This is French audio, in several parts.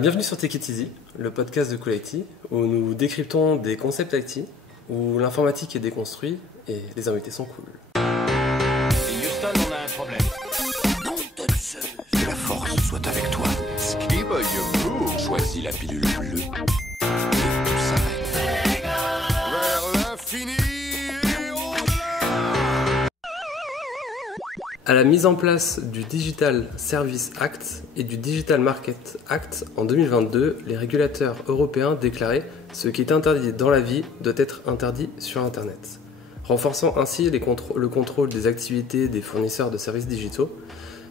Bienvenue sur Take It Easy, le podcast de Cool IT, où nous décryptons des concepts IT, où l'informatique est déconstruite et les invités sont cool. Houston, on a un problème. Nom de Zeus, que la force soit avec toi. Skiba you Choisis la pilule bleue et tout s'arrête. vers l'infini et au-delà. À la mise en place du Digital Services Act et du Digital Market Act en 2022, les régulateurs européens déclaraient « Ce qui est interdit dans la vie doit être interdit sur Internet », renforçant ainsi le contrôle des activités des fournisseurs de services digitaux.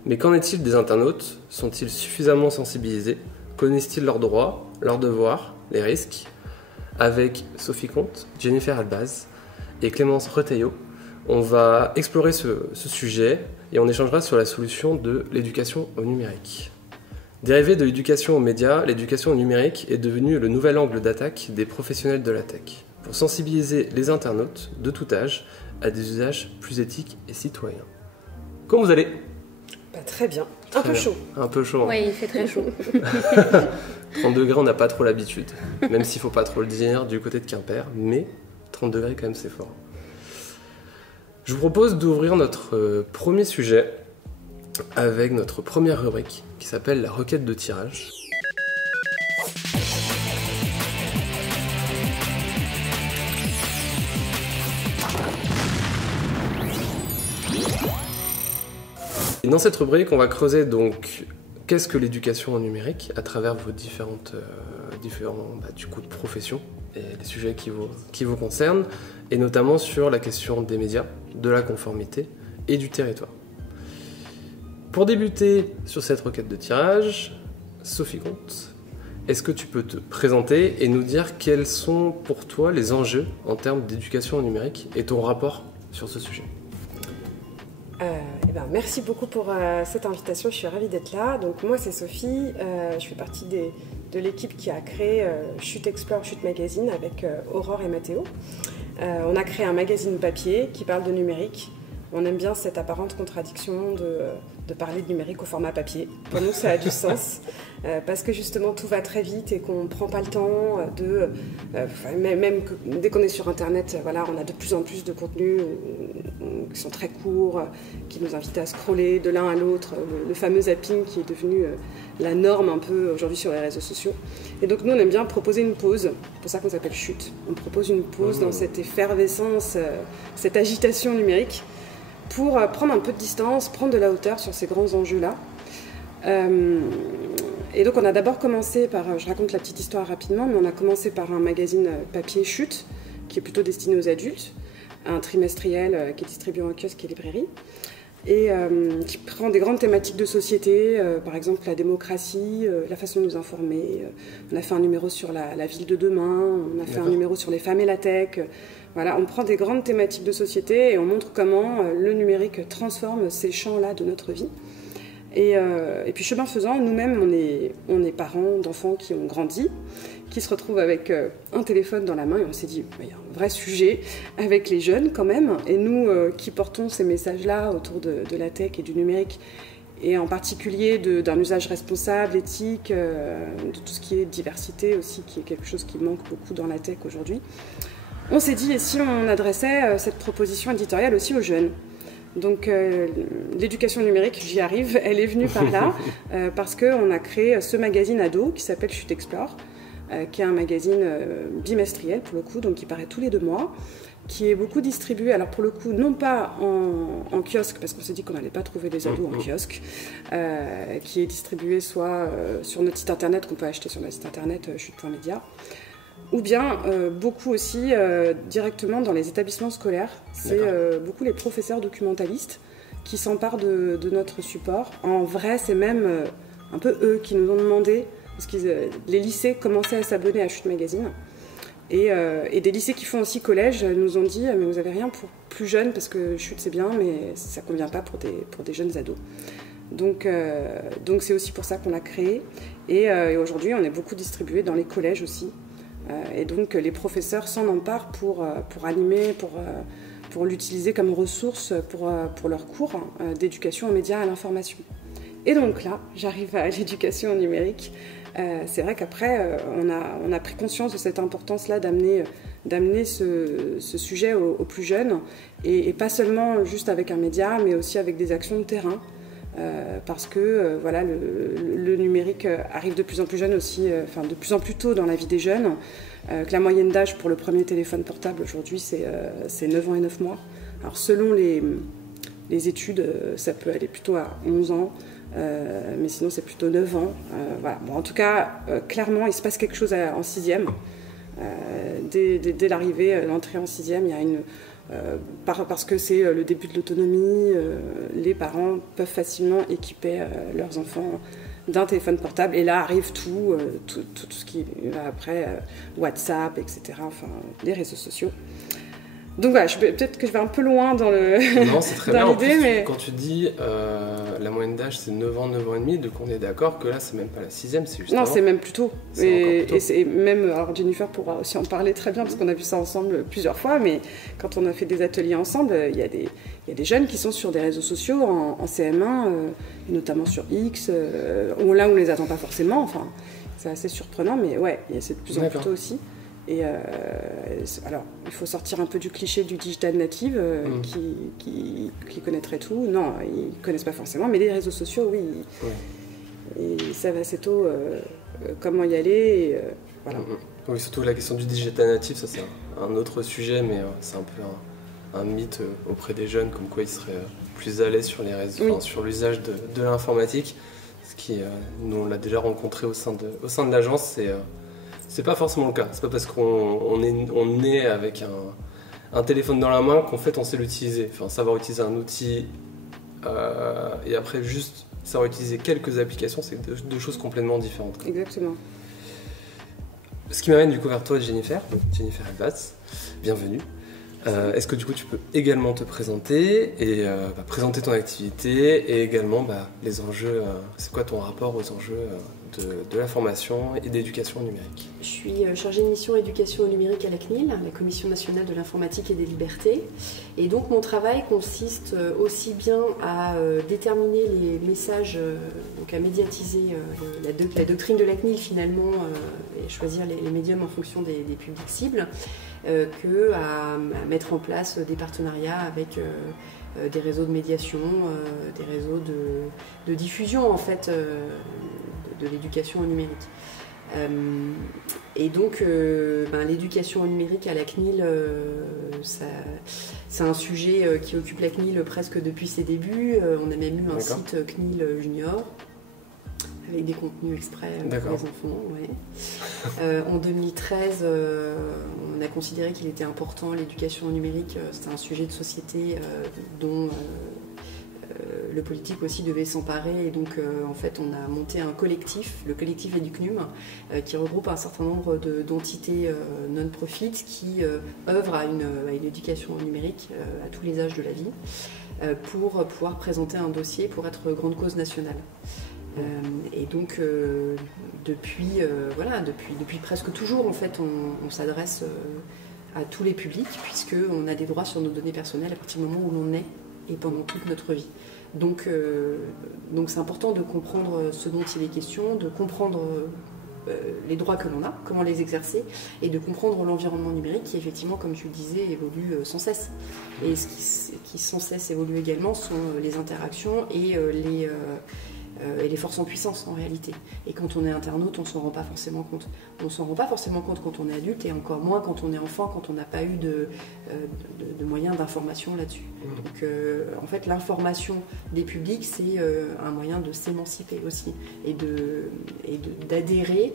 Mais qu'en est-il des internautes ? Sont-ils suffisamment sensibilisés ? Connaissent-ils leurs droits, leurs devoirs, les risques ? Avec Sophie Comte, Jennifer Albaz et Clémence Retailleau, on va explorer ce sujet et on échangera sur la solution de l'éducation au numérique. Dérivée de l'éducation aux médias, l'éducation au numérique est devenue le nouvel angle d'attaque des professionnels de la tech, pour sensibiliser les internautes de tout âge à des usages plus éthiques et citoyens. Comment vous allez ? Très bien, un peu chaud. Un peu chaud. Oui, il fait très chaud. 30 degrés, on n'a pas trop l'habitude, même s'il ne faut pas trop le dire du côté de Quimper, mais 30 degrés quand même c'est fort. Je vous propose d'ouvrir notre premier sujet avec notre première rubrique qui s'appelle la requête de tirage. Et dans cette rubrique, on va creuser donc qu'est-ce que l'éducation au numérique à travers vos différents de professions et les sujets qui vous concernent, et notamment sur la question des médias, de la conformité et du territoire. Pour débuter sur cette requête de tirage, Sophie Comte, est-ce que tu peux te présenter et nous dire quels sont pour toi les enjeux en termes d'éducation au numérique et ton rapport sur ce sujet ? Merci beaucoup pour cette invitation, je suis ravie d'être là. Donc moi c'est Sophie, je fais partie de l'équipe qui a créé Chute Explore, Chute Magazine avec Aurore et Mathéo. On a créé un magazine papier qui parle de numérique. On aime bien cette apparente contradiction de parler de numérique au format papier. Pour nous, ça a du sens, parce que justement, tout va très vite et qu'on ne prend pas le temps dès qu'on est sur Internet, voilà, on a de plus en plus de contenus qui sont très courts, qui nous invitent à scroller de l'un à l'autre, le fameux zapping qui est devenu la norme un peu aujourd'hui sur les réseaux sociaux. Et donc, nous, on aime bien proposer une pause, c'est pour ça qu'on s'appelle Chute. On propose une pause dans cette effervescence, cette agitation numérique, pour prendre un peu de distance, prendre de la hauteur sur ces grands enjeux-là. Et donc on a d'abord commencé par, je raconte la petite histoire rapidement, mais on a commencé par un magazine papier Chute, qui est plutôt destiné aux adultes, un trimestriel qui est distribué en kiosque et librairie, et qui prend des grandes thématiques de société, par exemple la démocratie, la façon de nous informer. On a fait un numéro sur la ville de demain, on a fait un numéro sur les femmes et la tech. Voilà, on prend des grandes thématiques de société et on montre comment le numérique transforme ces champs-là de notre vie. Et puis chemin faisant, nous-mêmes, on est parents d'enfants qui ont grandi, qui se retrouvent avec un téléphone dans la main, et on s'est dit, il y a un vrai sujet avec les jeunes quand même, et nous qui portons ces messages-là autour de la tech et du numérique, et en particulier d'un usage responsable, éthique, de tout ce qui est diversité aussi, qui est quelque chose qui manque beaucoup dans la tech aujourd'hui. On s'est dit, et si on adressait cette proposition éditoriale aussi aux jeunes ? Donc l'éducation numérique, j'y arrive, elle est venue par là, parce qu'on a créé ce magazine ado qui s'appelle Chute Explore, qui est un magazine bimestriel pour le coup, donc qui paraît tous les 2 mois, qui est beaucoup distribué, alors pour le coup, non pas en kiosque, parce qu'on s'est dit qu'on n'allait pas trouver des ados en kiosque, qui est distribué soit sur notre site internet, qu'on peut acheter sur notre site internet chute.media, ou bien beaucoup aussi directement dans les établissemements scolaires. C'est beaucoup les professeurs documentalistes qui s'emparent de notre support. En vrai, c'est même un peu eux qui nous ont demandé, parce que les lycées commençaient à s'abonner à Chute Magazine, et des lycées qui font aussi collège nous ont dit « mais vous n'avez rien pour plus jeunes, parce que Chute c'est bien, mais ça ne convient pas pour des jeunes ados ». Donc c'est aussi pour ça qu'on l'a créé, et aujourd'hui on est beaucoup distribué dans les collèges aussi. Et donc les professeurs s'en emparent pour animer, pour l'utiliser comme ressource pour leurs cours d'éducation aux médias et à l'information. Et donc là, j'arrive à l'éducation numérique C'est vrai qu'après, on a pris conscience de cette importance-là d'amener ce sujet aux plus jeunes, et pas seulement juste avec un média, mais aussi avec des actions de terrain. Parce que voilà, le numérique arrive de plus en plus jeune aussi, de plus en plus tôt dans la vie des jeunes, que la moyenne d'âge pour le premier téléphone portable aujourd'hui c'est 9 ans et 9 mois. Alors selon les études, ça peut aller plutôt à 11 ans, mais sinon c'est plutôt 9 ans. Voilà. Bon, en tout cas, clairement il se passe quelque chose en 6e. Dès l'arrivée, l'entrée en 6e, il y a parce que c'est le début de l'autonomie, les parents peuvent facilement équiper leurs enfants d'un téléphone portable, et là arrive tout ce qui va après, WhatsApp, etc., les réseaux sociaux. Donc voilà, peut-être que je vais un peu loin dans Non, c'est très bien. l'idée, mais... Quand tu dis la moyenne d'âge c'est 9 ans et demi, donc on est d'accord que là c'est même pas la 6e, c'est juste Non, avant. c'est même plus tôt. C'est encore plus tôt. Et c'est même, alors Jennifer pourra aussi en parler très bien, parce qu'on a vu ça ensemble plusieurs fois, mais quand on a fait des ateliers ensemble, il y a des jeunes qui sont sur des réseaux sociaux en CM1, notamment sur X, où là on les attend pas forcément, c'est assez surprenant, mais ouais, c'est de plus en plus tôt aussi. Et alors, il faut sortir un peu du cliché du digital native qui connaîtrait tout. Non, ils connaissent pas forcément, mais les réseaux sociaux, oui. Et ils savent assez tôt comment y aller. Et, voilà. Oui, surtout la question du digital native, ça c'est un autre sujet, mais c'est un peu un mythe auprès des jeunes, comme quoi ils seraient plus à l'aise sur les réseaux, sur l'usage de l'informatique. Ce qui, nous on l'a déjà rencontré au sein de l'agence, c'est pas forcément le cas. C'est pas parce qu'on est avec un téléphone dans la main qu'en fait on sait l'utiliser. Savoir utiliser un outil et après juste savoir utiliser quelques applications, c'est deux choses complètement différentes. Exactement. Ce qui m'amène du coup vers toi, Jennifer Elbaz. Bienvenue. Est-ce que du coup tu peux également te présenter et présenter ton activité et également les enjeux, c'est quoi ton rapport aux enjeux de la formation et d'éducation au numérique? Je suis chargée de mission éducation au numérique à la CNIL, la Commission nationale de l'informatique et des libertés. Et donc mon travail consiste aussi bien à déterminer les messages, donc à médiatiser la doctrine de la CNIL finalement, et choisir les médiums en fonction des publics cibles, que à mettre en place des partenariats avec des réseaux de médiation, des réseaux de diffusion en fait de l'éducation au numérique. Et donc l'éducation au numérique à la CNIL, c'est un sujet qui occupe la CNIL presque depuis ses débuts. On a même eu un site CNIL Junior avec des contenus exprès pour les enfants. Ouais. En 2013, on a considéré qu'il était important, l'éducation au numérique, c'était un sujet de société dont le politique aussi devait s'emparer, et donc en fait on a monté un collectif, le collectif EduCNUM, qui regroupe un certain nombre d'entités non-profit qui œuvrent à une éducation au numérique à tous les âges de la vie, pour pouvoir présenter un dossier pour être grande cause nationale. Et donc depuis presque toujours en fait on s'adresse à tous les publics, puisqu'on a des droits sur nos données personnelles à partir du moment où l'on est et pendant toute notre vie. Donc c'est important de comprendre ce dont il est question, de comprendre les droits que l'on a, comment les exercer, et de comprendre l'environnement numérique qui, effectivement, comme tu le disais, évolue sans cesse. Et ce qui sans cesse évolue également sont les interactions et les forces en puissance en réalité. Et quand on est internaute, on s'en rend pas forcément compte. On s'en rend pas forcément compte quand on est adulte, et encore moins quand on est enfant, quand on n'a pas eu de moyens d'information là-dessus. Donc en fait l'information des publics, c'est un moyen de s'émanciper aussi, et d'adhérer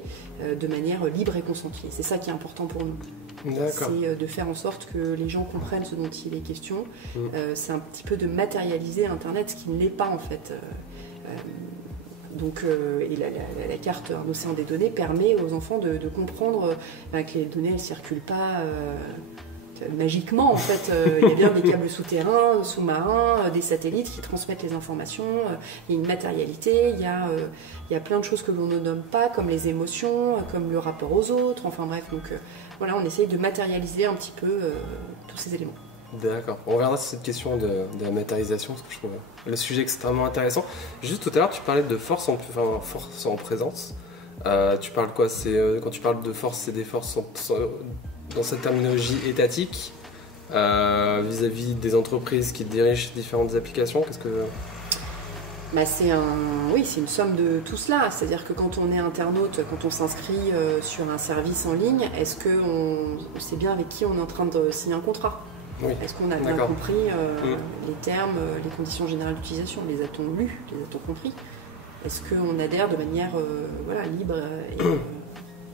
de manière libre et consentie. C'est ça qui est important pour nous. C'est de faire en sorte que les gens comprennent ce dont il est question. C'est un petit peu de matérialiser Internet, ce qui ne l'est pas en fait. Donc, et la carte Un océan des données permet aux enfants de comprendre que les données ne circulent pas magiquement. En fait, il y a bien des câbles souterrains, sous-marins, des satellites qui transmettent les informations. Il y a une matérialité, il y a plein de choses que l'on ne nomme pas, comme les émotions, comme le rapport aux autres. Enfin bref, donc voilà, on essaye de matérialiser un petit peu tous ces éléments. D'accord. On reviendra sur cette question de la matérialisation, parce que je trouve le sujet extrêmement intéressant. Juste tout à l'heure, tu parlais de force en présence. Tu parles quoi? Quand tu parles de force, c'est des forces dans cette terminologie étatique vis-à-vis des entreprises qui dirigent différentes applications. Qu'est-ce que... Oui, c'est une somme de tout cela. C'est-à-dire que quand on est internaute, quand on s'inscrit sur un service en ligne, est-ce qu'on sait bien avec qui on est en train de signer un contrat? Oui. Est-ce qu'on a bien compris les termes, les conditions générales d'utilisation? Les a-t-on lus? Les a-t-on compris? Est-ce qu'on adhère de manière libre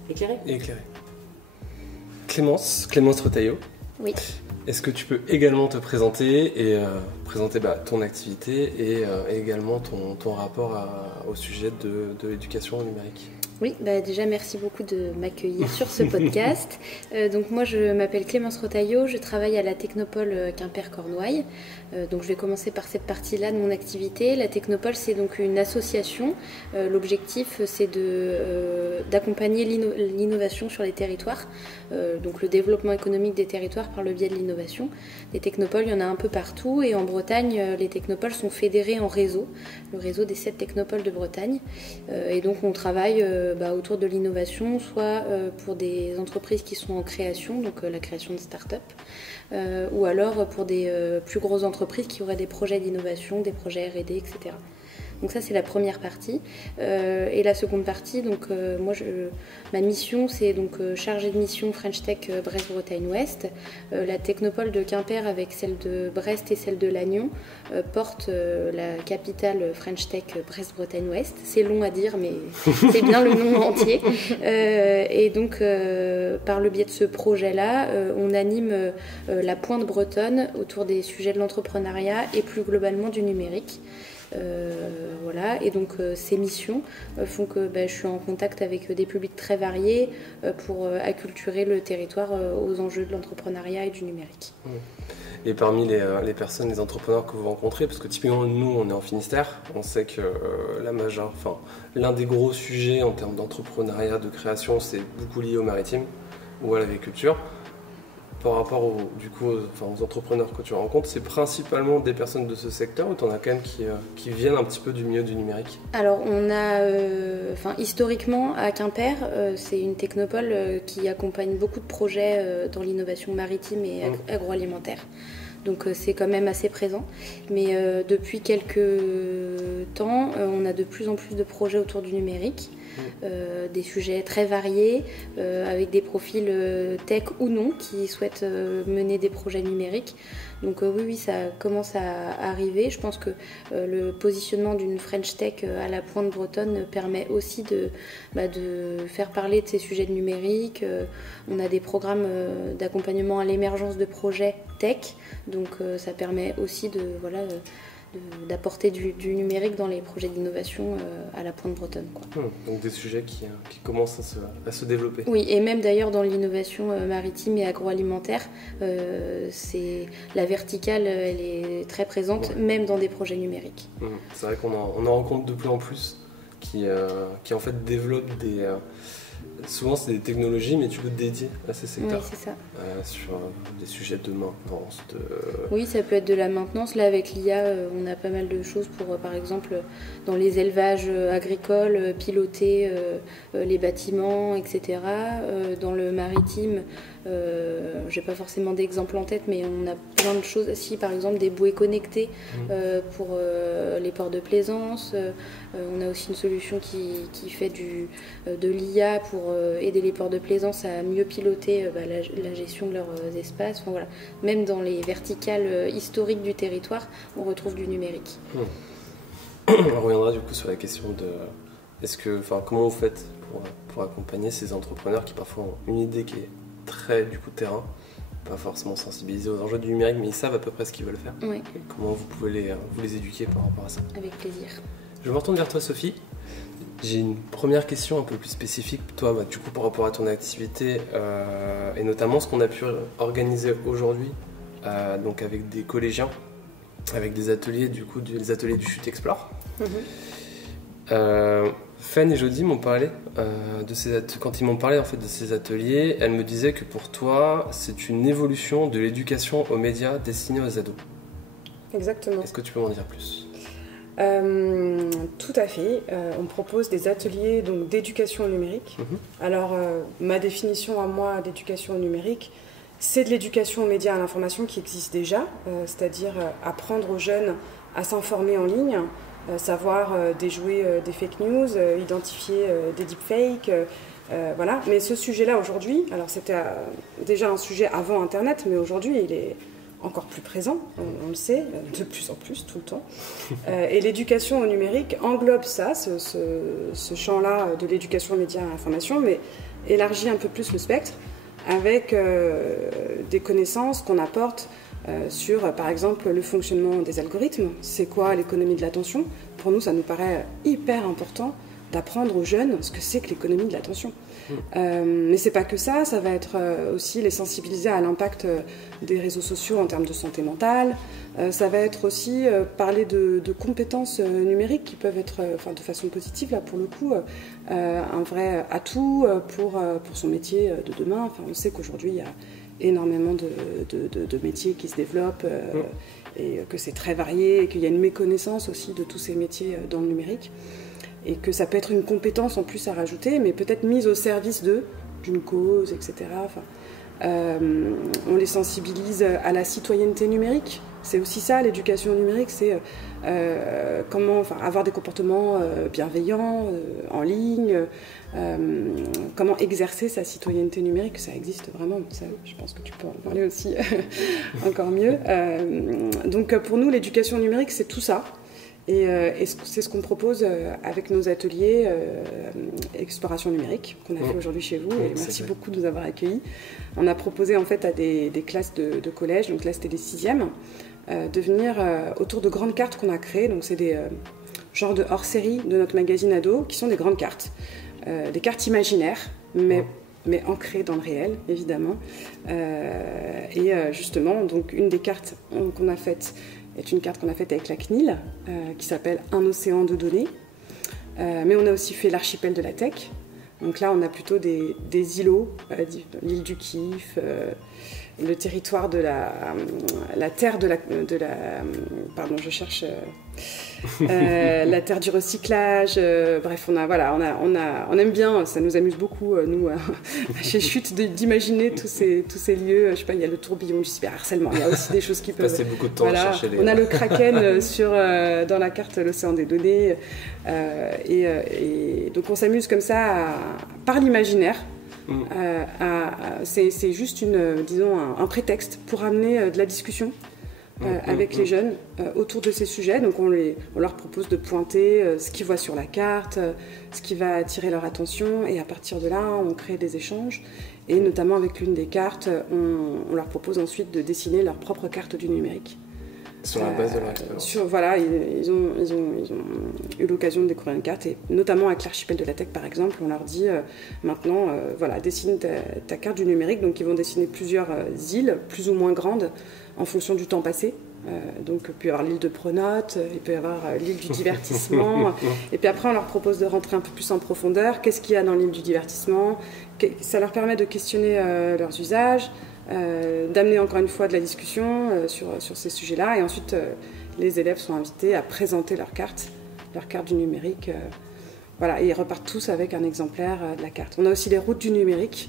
et éclairée? Clémence Retailleau. Oui. Est-ce que tu peux également te présenter et présenter ton activité et également ton rapport au sujet de l'éducation numérique? Oui, déjà merci beaucoup de m'accueillir sur ce podcast. Donc moi je m'appelle Clémence Retailleau, je travaille à la Technopole Quimper-Cornouailles. Donc je vais commencer par cette partie-là de mon activité. La Technopole c'est donc une association. L'objectif c'est d'accompagner l'innovation sur les territoires, donc le développement économique des territoires par le biais de l'innovation. Les technopoles, il y en a un peu partout et en Bretagne, les technopoles sont fédérées en réseau, le réseau des 7 technopoles de Bretagne. Et donc on travaille autour de l'innovation, soit pour des entreprises qui sont en création, donc la création de start-up, ou alors pour des plus grosses entreprises qui auraient des projets d'innovation, des projets R&D, etc. Donc ça c'est la première partie. Et la seconde partie, donc ma mission c'est donc chargée de mission French Tech Brest-Bretagne Ouest. La Technopole de Quimper avec celle de Brest et celle de Lannion porte la capitale French Tech Brest-Bretagne Ouest. C'est long à dire mais c'est bien le nom entier. Et donc par le biais de ce projet-là, on anime la pointe bretonne autour des sujets de l'entrepreneuriat et plus globalement du numérique. Voilà, et donc ces missions font que je suis en contact avec des publics très variés pour acculturer le territoire aux enjeux de l'entrepreneuriat et du numérique. Et parmi les personnes, les entrepreneurs que vous rencontrez, parce que typiquement nous on est en Finistère, on sait que l'un des gros sujets en termes d'entrepreneuriat, de création, c'est beaucoup lié au maritime ou à l'agriculture. Par rapport aux entrepreneurs que tu rencontres, c'est principalement des personnes de ce secteur ou tu en as quand même qui viennent un petit peu du milieu du numérique? Alors on a, historiquement à Quimper, c'est une technopole qui accompagne beaucoup de projets dans l'innovation maritime et agroalimentaire. Donc c'est quand même assez présent. Mais depuis quelques temps, on a de plus en plus de projets autour du numérique. Des sujets très variés, avec des profils tech ou non qui souhaitent mener des projets numériques. Donc oui, ça commence à arriver. Je pense que le positionnement d'une French Tech à la pointe bretonne permet aussi de faire parler de ces sujets de numérique. On a des programmes d'accompagnement à l'émergence de projets tech, donc ça permet aussi d'apporter du numérique dans les projets d'innovation à la pointe bretonne. Donc des sujets qui commencent à se développer. Oui, et même d'ailleurs dans l'innovation maritime et agroalimentaire, la verticale elle est très présente, même dans des projets numériques. C'est vrai qu'on en rencontre de plus en plus qui en fait développent souvent c'est des technologies mais dédiées à ces secteurs. Oui, c'est ça. Sur des sujets de maintenance. Oui, ça peut être de la maintenance. Là avec l'IA, on a pas mal de choses pour par exemple dans les élevages agricoles, piloter les bâtiments, etc. Dans le maritime, j'ai pas forcément d'exemple en tête, mais on a plein de choses. Si par exemple des bouées connectées pour les ports de plaisance, on a aussi une solution qui fait de l'IA pour aider les ports de plaisance à mieux piloter la gestion de leurs espaces. Enfin, voilà. Même dans les verticales historiques du territoire, on retrouve du numérique. On reviendra du coup sur la question de comment vous faites pour accompagner ces entrepreneurs qui parfois ont une idée qui est très terrain, pas forcément sensibilisés aux enjeux du numérique, mais ils savent à peu près ce qu'ils veulent faire. Oui. Et comment vous pouvez vous les éduquer par rapport à ça? Avec plaisir. Je me retourne vers toi, Sophie. J'ai une première question un peu plus spécifique, toi, du coup, par rapport à ton activité et notamment ce qu'on a pu organiser aujourd'hui, donc avec des collégiens, avec des ateliers, des ateliers du Chute Explore. Fen et Jody m'ont parlé quand ils m'ont parlé en fait de ces ateliers, elles me disaient que pour toi, c'est une évolution de l'éducation aux médias destinée aux ados. Exactement. Est-ce que tu peux m'en dire plus ? Tout à fait. On propose des ateliers donc, d'éducation au numérique. Alors, ma définition à moi d'éducation au numérique, c'est de l'éducation aux médias et à l'information qui existe déjà, c'est-à-dire apprendre aux jeunes à s'informer en ligne, savoir déjouer des fake news, identifier des deepfakes, voilà. Mais ce sujet-là aujourd'hui, alors c'était déjà un sujet avant Internet, mais aujourd'hui il est encore plus présent, on le sait, de plus en plus, tout le temps. Et l'éducation au numérique englobe ça, ce champ-là de l'éducation aux médias et à l'information, mais élargit un peu plus le spectre avec des connaissances qu'on apporte sur, par exemple, le fonctionnement des algorithmes. C'est quoi l'économie de l'attention? Pour nous, ça nous paraît hyper important d'apprendre aux jeunes ce que c'est que l'économie de l'attention. Mais c'est pas que ça, ça va être aussi les sensibiliser à l'impact des réseaux sociaux en termes de santé mentale. Ça va être aussi parler de compétences numériques qui peuvent être, de façon positive, là pour le coup, un vrai atout pour son métier de demain. Enfin, on sait qu'aujourd'hui, il y a énormément de métiers qui se développent et que c'est très varié et qu'il y a une méconnaissance aussi de tous ces métiers dans le numérique. Et que ça peut être une compétence en plus à rajouter, mais peut-être mise au service d'une cause, etc. On les sensibilise à la citoyenneté numérique. C'est aussi ça, l'éducation numérique, c'est comment avoir des comportements bienveillants en ligne, comment exercer sa citoyenneté numérique, ça existe vraiment, ça, je pense que tu peux en parler aussi encore mieux. Donc pour nous, l'éducation numérique, c'est tout ça. Et c'est ce qu'on propose avec nos ateliers exploration numérique qu'on a fait aujourd'hui chez vous. Et merci beaucoup de nous avoir accueillis. On a proposé en fait à des classes de collège, donc là c'était des 6e, de venir autour de grandes cartes qu'on a créées. Donc c'est des genres de hors-série de notre magazine ado qui sont des grandes cartes, des cartes imaginaires, mais ancrées dans le réel évidemment. Et justement, donc une des cartes qu'on a faites est une carte qu'on a faite avec la CNIL, qui s'appelle Un océan de données. Mais on a aussi fait l'archipel de la tech. Donc là, on a plutôt des îlots, l'île du Kiff, le territoire de la terre de la pardon, je cherche la terre du recyclage. Bref, on aime bien, ça nous amuse beaucoup nous chez Chute d'imaginer tous ces lieux. Je sais pas, il y a le tourbillon du cyberharcèlement. Il y a aussi des choses qui peuvent passer beaucoup de temps à chercher les. On a le Kraken dans la carte l'océan des données et donc on s'amuse comme ça par l'imaginaire. C'est juste un prétexte pour amener de la discussion avec les jeunes autour de ces sujets. Donc on leur propose de pointer ce qu'ils voient sur la carte, ce qui va attirer leur attention, et à partir de là on crée des échanges, et notamment avec l'une des cartes on leur propose ensuite de dessiner leur propre carte du numérique. Sur la base de leur expérience. Voilà, ils ont eu l'occasion de découvrir une carte, et notamment avec l'archipel de la tech par exemple, on leur dit maintenant, dessine ta carte du numérique. Donc ils vont dessiner plusieurs îles, plus ou moins grandes, en fonction du temps passé. Donc il peut y avoir l'île de Pronote, il peut y avoir l'île du divertissement, et puis après on leur propose de rentrer un peu plus en profondeur. Qu'est-ce qu'il y a dans l'île du divertissement? Ça leur permet de questionner leurs usages, d'amener encore une fois de la discussion sur ces sujets-là, et ensuite les élèves sont invités à présenter leur carte du numérique, et ils repartent tous avec un exemplaire de la carte. On a aussi les routes du numérique,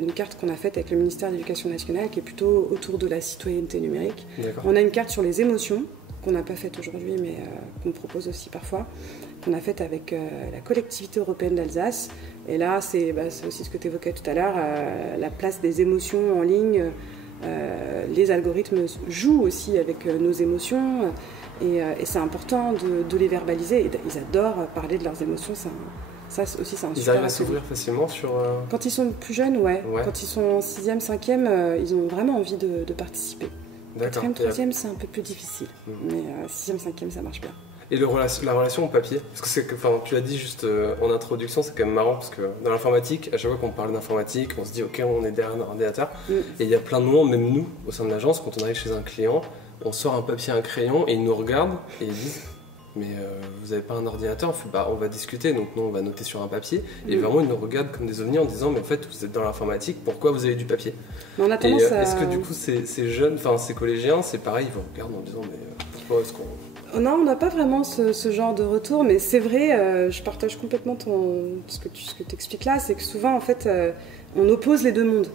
une carte qu'on a faite avec le ministère de l'Éducation nationale qui est plutôt autour de la citoyenneté numérique. D'accord. On a une carte sur les émotions qu'on n'a pas faite aujourd'hui, mais qu'on propose aussi parfois, qu'on a faite avec la collectivité européenne d'Alsace. Et là, c'est aussi ce que tu évoquais tout à l'heure, la place des émotions en ligne. Les algorithmes jouent aussi avec nos émotions, et c'est important de les verbaliser. Ils adorent parler de leurs émotions, ça aussi c'est un super. Ils arrivent à s'ouvrir facilement sur... Quand ils sont plus jeunes, ouais. Quand ils sont en 6e, 5e, ils ont vraiment envie de participer. D'accord. 4e, 3e, c'est un peu plus difficile. Mais 6e, 5e, ça marche bien. Et la relation au papier, parce que tu l'as dit juste en introduction, c'est quand même marrant, parce que dans l'informatique, à chaque fois qu'on parle d'informatique, on se dit ok, on est derrière un ordinateur, et il y a plein de monde, même nous, au sein de l'agence, quand on arrive chez un client, on sort un papier, un crayon, et ils nous regardent, et ils disent mais vous n'avez pas un ordinateur? On fait on va discuter, donc nous on va noter sur un papier, et vraiment ils nous regardent comme des ovnis en disant mais en fait vous êtes dans l'informatique, pourquoi vous avez du papier? On a tendance Est-ce que du coup ces jeunes, ces collégiens, c'est pareil, ils vous regardent en disant mais pourquoi est-ce qu'on... Non, on n'a pas vraiment ce genre de retour, mais c'est vrai, je partage complètement ce que tu expliques là, c'est que souvent, en fait, on oppose les deux mondes.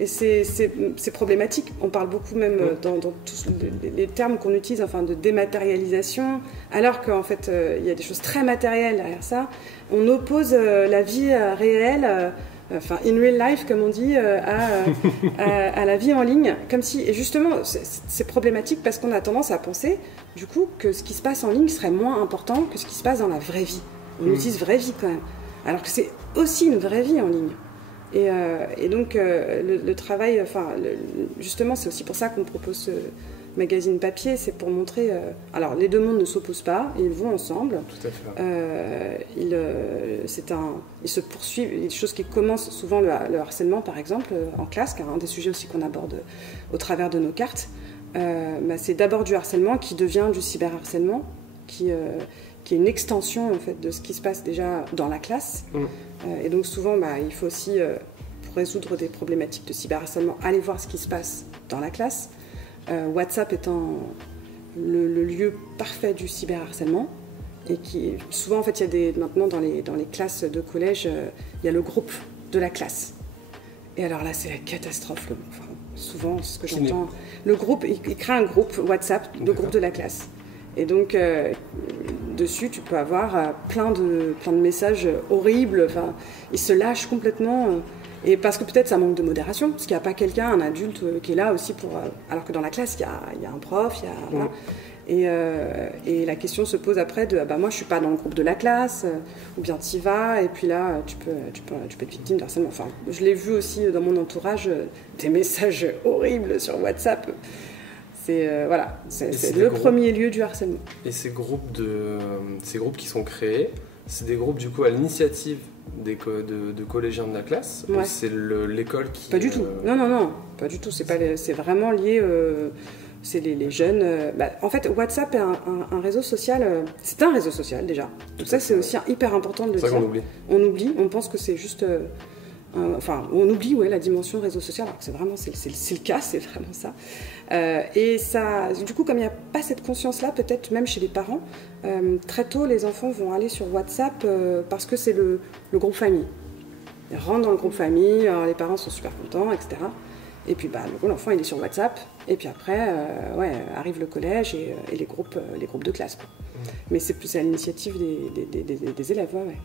Et c'est problématique. On parle beaucoup même dans tous les termes qu'on utilise, enfin, de dématérialisation, alors qu'en fait, il y a des choses très matérielles derrière ça. On oppose la vie réelle, enfin, in real life, comme on dit, à la vie en ligne. Comme si, et justement, c'est problématique parce qu'on a tendance à penser, du coup, que ce qui se passe en ligne serait moins important que ce qui se passe dans la vraie vie. On utilise vraie vie quand même. Alors que c'est aussi une vraie vie en ligne. Et donc, le travail, enfin, justement, c'est aussi pour ça qu'on propose ce magazine papier, c'est pour montrer... alors, les deux mondes ne s'opposent pas, ils vont ensemble. Tout à fait. Ils se poursuivent. Il y a des choses qui commencent souvent, le harcèlement, par exemple, en classe, car un des sujets aussi qu'on aborde au travers de nos cartes, c'est d'abord du harcèlement qui devient du cyberharcèlement, qui est une extension, en fait, de ce qui se passe déjà dans la classe. Et donc souvent, il faut aussi, pour résoudre des problématiques de cyberharcèlement, aller voir ce qui se passe dans la classe. WhatsApp étant le lieu parfait du cyberharcèlement. Et qui, souvent, en fait, maintenant, dans les classes de collège, il y a le groupe de la classe. Et alors là, c'est la catastrophe. Enfin, souvent, ce que j'entends... Le groupe, il crée un groupe WhatsApp, le groupe de la classe. Et donc, dessus, tu peux avoir plein de messages horribles. Enfin, ils se lâchent complètement. Et parce que peut-être ça manque de modération, parce qu'il n'y a pas quelqu'un, un adulte, qui est là aussi pour... alors que dans la classe, il y a un prof, voilà. Et la question se pose après de moi, je ne suis pas dans le groupe de la classe, ou bien tu y vas, et puis là, tu peux être victime d'harcèlement. Enfin, je l'ai vu aussi dans mon entourage, des messages horribles sur WhatsApp. C'est le premier lieu du harcèlement. Et ces groupes qui sont créés, c'est des groupes du coup à l'initiative de collégiens de la classe, ou c'est l'école qui... Pas du tout. Non, pas du tout. C'est vraiment lié... c'est les jeunes... en fait, WhatsApp est un réseau social... c'est un réseau social déjà. Donc ça, c'est aussi hyper important de le dire. C'est ça qu'on oublie. On oublie, on pense que c'est juste... on oublie la dimension réseau social, alors que c'est le cas, c'est vraiment ça. Et ça, du coup, comme il n'y a pas cette conscience-là, peut-être même chez les parents, très tôt, les enfants vont aller sur WhatsApp parce que c'est le groupe famille. Ils rentrent dans le groupe famille, alors les parents sont super contents, etc. Et puis, du coup, l'enfant, il est sur WhatsApp. Et puis après, arrive le collège et les groupes de classe, quoi. Mais c'est plus à l'initiative des élèves, ouais.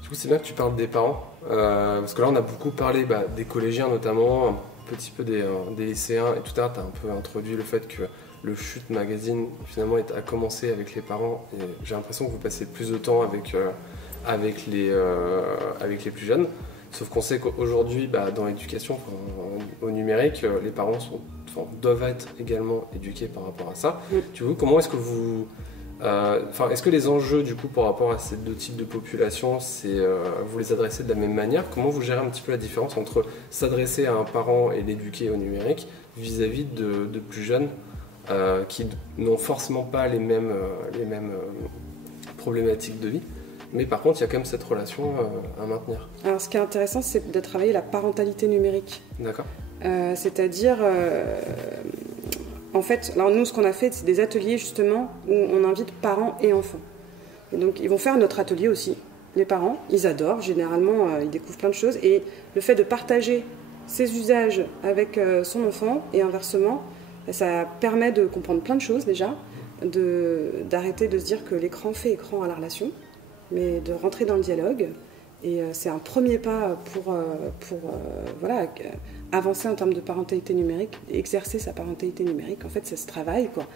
Du coup, c'est bien que tu parles des parents, parce que là, on a beaucoup parlé des collégiens notamment, un petit peu des lycéens, et tout à l'heure, tu as un peu introduit le fait que le Chute Magazine, finalement, a commencé avec les parents, et j'ai l'impression que vous passez plus de temps avec les plus jeunes, sauf qu'on sait qu'aujourd'hui, dans l'éducation, au numérique, les parents doivent être également éduqués par rapport à ça. Du coup, comment est-ce que vous... est-ce que les enjeux du coup par rapport à ces deux types de populations, vous les adressez de la même manière? Comment vous gérez un petit peu la différence entre s'adresser à un parent et l'éduquer au numérique vis-à-vis de plus jeunes qui n'ont forcément pas les mêmes problématiques de vie, mais par contre il y a quand même cette relation à maintenir? Alors ce qui est intéressant, c'est de travailler la parentalité numérique. D'accord. C'est-à-dire... en fait, alors nous, ce qu'on a fait, c'est des ateliers justement où on invite parents et enfants. Et donc, ils vont faire notre atelier aussi. Les parents, ils adorent. Généralement, ils découvrent plein de choses. Et le fait de partager ses usages avec son enfant et inversement, ça permet de comprendre plein de choses déjà, d'arrêter de se dire que l'écran fait écran à la relation, mais de rentrer dans le dialogue. Et c'est un premier pas pour avancer en termes de parentalité numérique, exercer sa parentalité numérique. En fait, ça se travaille, quoi.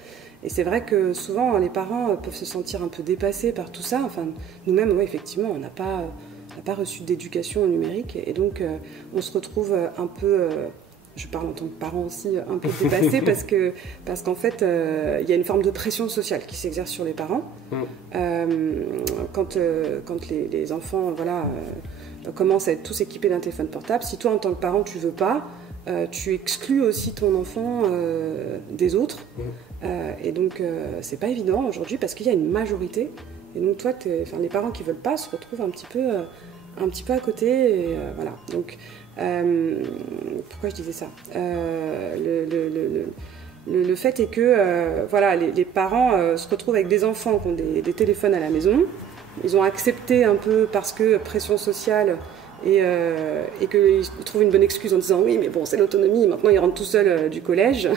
Et c'est vrai que souvent, les parents peuvent se sentir un peu dépassés par tout ça. Enfin, nous-mêmes, effectivement, on n'a pas reçu d'éducation au numérique. Et donc, on se retrouve un peu... je parle en tant que parent aussi, un peu dépassé parce qu'en fait, il y a une forme de pression sociale qui s'exerce sur les parents. Quand les enfants commencent à être tous équipés d'un téléphone portable, si toi, en tant que parent, tu veux pas, tu exclus aussi ton enfant des autres. Et donc, c'est pas évident aujourd'hui parce qu'il y a une majorité. Et donc, toi, les parents qui veulent pas se retrouvent un petit peu à côté. Et, voilà. Donc, pourquoi je disais ça? Le fait est que voilà, les parents se retrouvent avec des enfants qui ont des téléphones à la maison. Ils ont accepté un peu parce que pression sociale et qu'ils trouvent une bonne excuse en disant oui mais bon c'est l'autonomie, maintenant ils rentrent tout seuls du collège,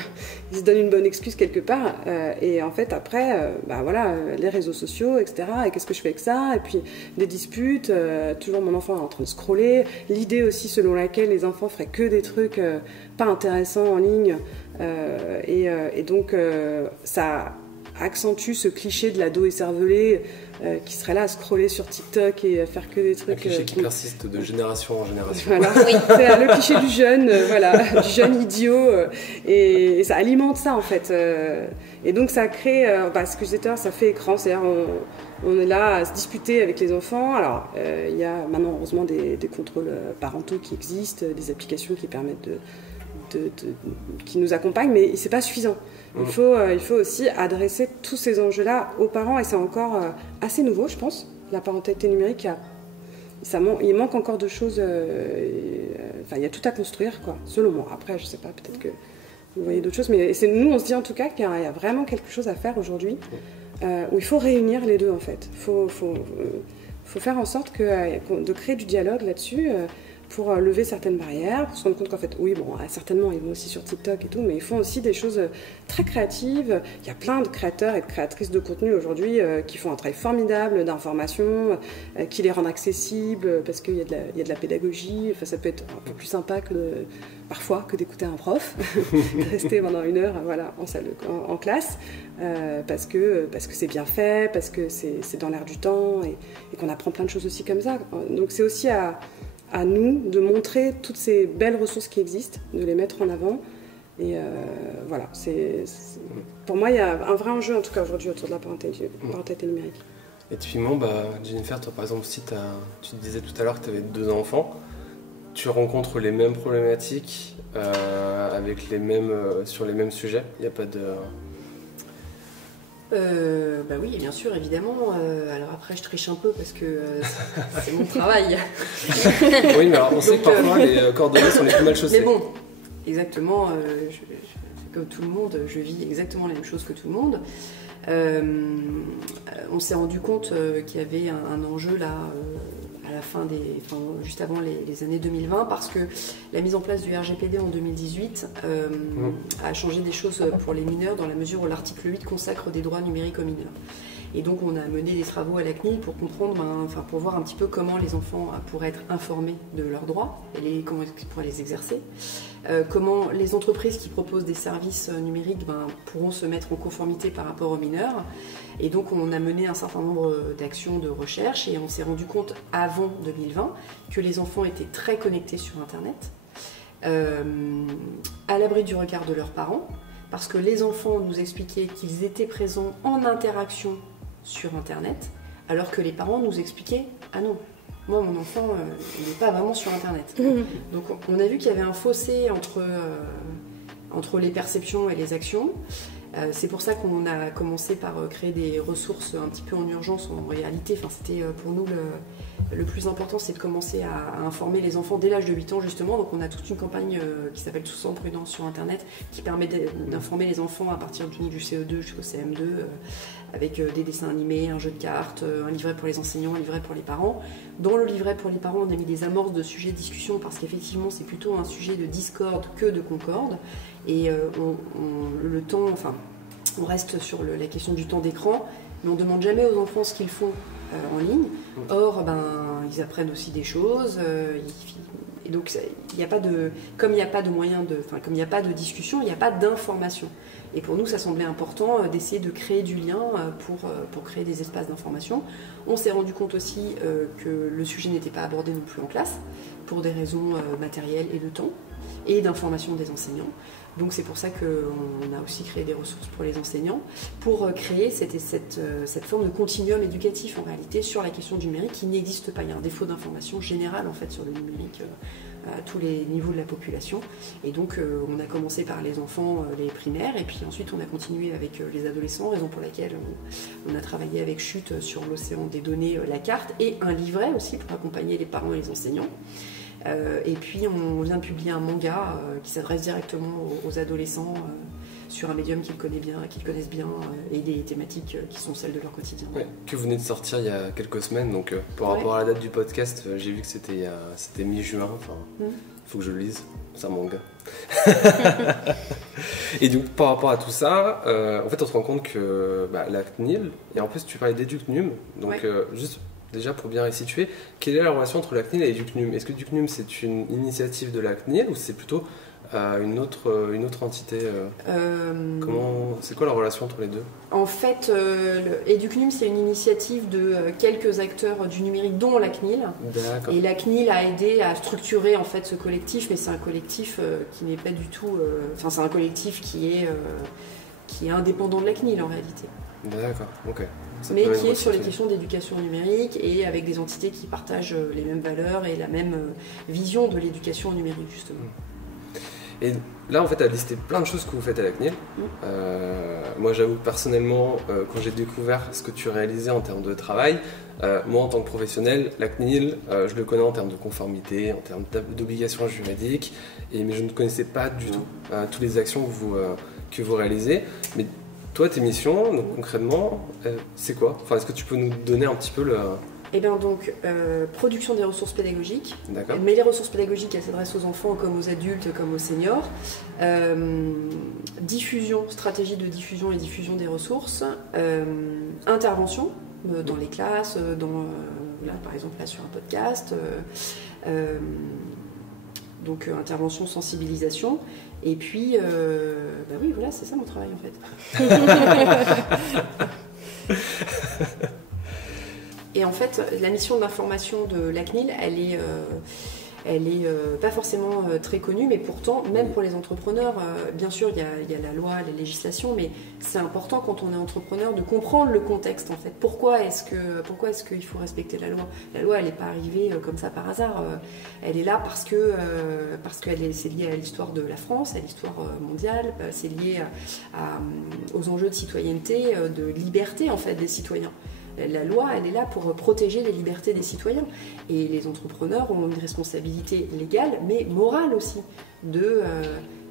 ils se donnent une bonne excuse quelque part et en fait après voilà, les réseaux sociaux etc. et qu'est-ce que je fais avec ça, et puis des disputes, toujours mon enfant est en train de scroller, l'idée aussi selon laquelle les enfants feraient que des trucs pas intéressants en ligne et donc ça accentue ce cliché de l'ado écervelé qui serait là à scroller sur TikTok et à faire que des trucs. Un cliché qui persiste de génération en génération. Voilà, oui. C'est le cliché du jeune, voilà, du jeune idiot, et ça alimente ça en fait. Et donc ça crée, ce que je disais tout à l'heure, ça fait écran, c'est-à-dire on est là à se disputer avec les enfants. Alors il y a maintenant heureusement des contrôles parentaux qui existent, des applications qui permettent qui nous accompagnent, mais c'est pas suffisant. Il faut aussi adresser tous ces enjeux-là aux parents, et c'est encore assez nouveau, je pense. La parentalité numérique, il manque encore de choses. Il y a tout à construire, quoi, selon moi. Après, je sais pas, peut-être que vous voyez d'autres choses, mais nous, on se dit en tout cas qu'il y a vraiment quelque chose à faire aujourd'hui, où il faut réunir les deux, en fait. Il faut faire en sorte de créer du dialogue là-dessus. Pour lever certaines barrières, pour se rendre compte qu'en fait, oui, bon, certainement, ils vont aussi sur TikTok et tout, mais ils font aussi des choses très créatives. Il y a plein de créateurs et de créatrices de contenu aujourd'hui qui font un travail formidable d'information, qui les rendent accessibles, parce qu'il y a de la pédagogie. Enfin, ça peut être un peu plus sympa parfois que d'écouter un prof, de rester pendant 1 heure voilà, en classe, parce que c'est bien fait, parce que c'est dans l'air du temps, et qu'on apprend plein de choses aussi comme ça. Donc c'est aussi à nous de montrer toutes ces belles ressources qui existent, de les mettre en avant. Et voilà, pour moi, il y a un vrai enjeu, en tout cas aujourd'hui, autour de la parentalité numérique. Et typiquement, Jennifer, toi par exemple, si tu te disais tout à l'heure que tu avais 2 enfants, tu rencontres les mêmes problématiques avec sur les mêmes sujets. Il n'y a pas de... Oui, bien sûr, évidemment. Alors après, je triche un peu parce que c'est mon travail. Oui, mais alors on sait que parfois les cordonniers sont les plus mal chaussés. Mais bon, exactement, comme tout le monde, je vis exactement la même chose que tout le monde. On s'est rendu compte qu'il y avait un enjeu là, à la fin juste avant les années 2020, parce que la mise en place du RGPD en 2018 a changé des choses pour les mineurs, dans la mesure où l'article 8 consacre des droits numériques aux mineurs. Et donc on a mené des travaux à la CNIL pour comprendre, pour voir un petit peu comment les enfants pourraient être informés de leurs droits et comment ils pourraient les exercer. Comment les entreprises qui proposent des services numériques pourront se mettre en conformité par rapport aux mineurs. Et donc on a mené un certain nombre d'actions de recherche, et on s'est rendu compte avant 2020 que les enfants étaient très connectés sur Internet, à l'abri du regard de leurs parents, parce que les enfants nous expliquaient qu'ils étaient présents en interaction sur Internet, alors que les parents nous expliquaient « Ah non, moi mon enfant il n'est pas vraiment sur Internet ». Donc on a vu qu'il y avait un fossé entre les perceptions et les actions. C'est pour ça qu'on a commencé par créer des ressources un petit peu en urgence en réalité. C'était pour nous le plus important, c'est de commencer à informer les enfants dès l'âge de 8 ans justement. Donc on a toute une campagne qui s'appelle Tous en prudence sur Internet, qui permet d'informer les enfants à partir du CE2 jusqu'au CM2 avec des dessins animés, un jeu de cartes, un livret pour les enseignants, un livret pour les parents. Dans le livret pour les parents, on a mis des amorces de sujets de discussion, parce qu'effectivement c'est plutôt un sujet de discorde que de concorde. Et on reste sur la question du temps d'écran, mais on ne demande jamais aux enfants ce qu'ils font en ligne. Or, ils apprennent aussi des choses. Et donc, comme il n'y a pas de moyen comme il n'y a pas de discussion, il n'y a pas d'information. Et pour nous, ça semblait important d'essayer de créer du lien pour créer des espaces d'information. On s'est rendu compte aussi que le sujet n'était pas abordé non plus en classe, pour des raisons matérielles et de temps, et d'information des enseignants. Donc c'est pour ça qu'on a aussi créé des ressources pour les enseignants, pour créer cette forme de continuum éducatif en réalité sur la question du numérique qui n'existe pas. Il y a un défaut d'information générale en fait sur le numérique à tous les niveaux de la population. Et donc on a commencé par les enfants, les primaires, et puis ensuite on a continué avec les adolescents, raison pour laquelle on a travaillé avec Chute sur l'océan des données, la carte, et un livret aussi pour accompagner les parents et les enseignants. Et puis on vient de publier un manga qui s'adresse directement aux adolescents sur un médium qu'ils connaissent bien et des thématiques qui sont celles de leur quotidien. Ouais, que vous venez de sortir il y a quelques semaines, donc par rapport à la date du podcast, j'ai vu que c'était mi-juin, faut que je le lise, ça manque. Et donc par rapport à tout ça, en fait on se rend compte que la CNIL, et en plus tu parlais d'EduCNUM, donc juste déjà pour bien resituer, quelle est la relation entre la CNIL et EduCNUM? Est-ce que EduCNUM c'est une initiative de la CNIL ou c'est plutôt une autre entité c'est quoi la relation entre les deux? En fait, EduCNUM c'est une initiative de quelques acteurs du numérique dont la CNIL. D'accord. Et la CNIL a aidé à structurer en fait ce collectif, mais c'est un collectif qui n'est pas du tout... c'est un collectif qui est indépendant de la CNIL en réalité. D'accord, ok. Mais qui est sur les questions d'éducation numérique et avec des entités qui partagent les mêmes valeurs et la même vision de l'éducation numérique justement. Et là, en fait, tu as listé plein de choses que vous faites à la CNIL. Moi, j'avoue personnellement, quand j'ai découvert ce que tu réalisais en termes de travail, moi, en tant que professionnel, la CNIL, je le connais en termes de conformité, en termes d'obligations juridiques, mais je ne connaissais pas du tout toutes les actions que vous réalisez. Mais toi, tes missions, donc, concrètement, c'est quoi? Enfin, est-ce que tu peux nous donner un petit peu le... Eh bien donc, production des ressources pédagogiques. D'accord. Mais les ressources pédagogiques, elles s'adressent aux enfants comme aux adultes, comme aux seniors. Diffusion, stratégie de diffusion et diffusion des ressources. Intervention dans les classes, par exemple là sur un podcast. Donc intervention, sensibilisation. Et puis, oui, voilà, c'est ça mon travail en fait. Et en fait, la mission d'information de la CNIL, elle est pas forcément très connue, mais pourtant, même pour les entrepreneurs, bien sûr, il y a la loi, la législation, mais c'est important quand on est entrepreneur de comprendre le contexte en fait. Pourquoi est-ce qu'il faut respecter la loi? La loi, elle n'est pas arrivée comme ça par hasard. Elle est là parce que c'est lié à l'histoire de la France, à l'histoire mondiale, c'est lié aux enjeux de citoyenneté, de liberté en fait des citoyens. La loi, elle est là pour protéger les libertés des citoyens. Et les entrepreneurs ont une responsabilité légale, mais morale aussi.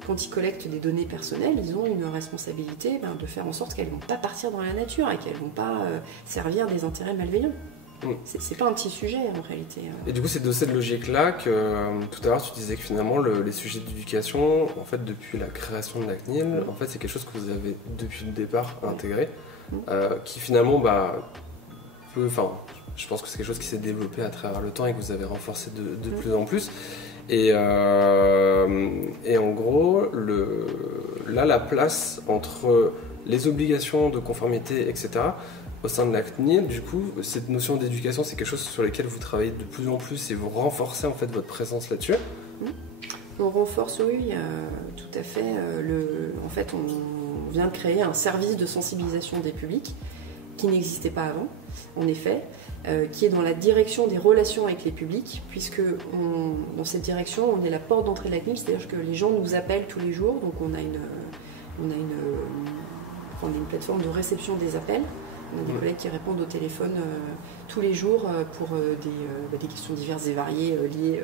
Quand ils collectent des données personnelles, ils ont une responsabilité de faire en sorte qu'elles ne vont pas partir dans la nature et qu'elles ne vont pas servir des intérêts malveillants. C'est pas un petit sujet en réalité. Et du coup, c'est de cette logique-là que tout à l'heure tu disais que finalement les sujets d'éducation, en fait, depuis la création de la CNIL, en fait, c'est quelque chose que vous avez depuis le départ intégré, qui finalement, je pense que c'est quelque chose qui s'est développé à travers le temps et que vous avez renforcé de plus en plus. Et en gros, la place entre les obligations de conformité, etc., au sein de la CNIL, du coup, cette notion d'éducation, c'est quelque chose sur lequel vous travaillez de plus en plus et vous renforcez en fait votre présence là-dessus. On renforce, oui, tout à fait. En fait, on vient de créer un service de sensibilisation des publics qui n'existait pas avant, en effet, qui est dans la direction des relations avec les publics, puisque dans cette direction, on est la porte d'entrée de la CNIL, c'est-à-dire que les gens nous appellent tous les jours, donc on a une plateforme de réception des appels. On a des collègues qui répondent au téléphone tous les jours pour des questions diverses et variées liées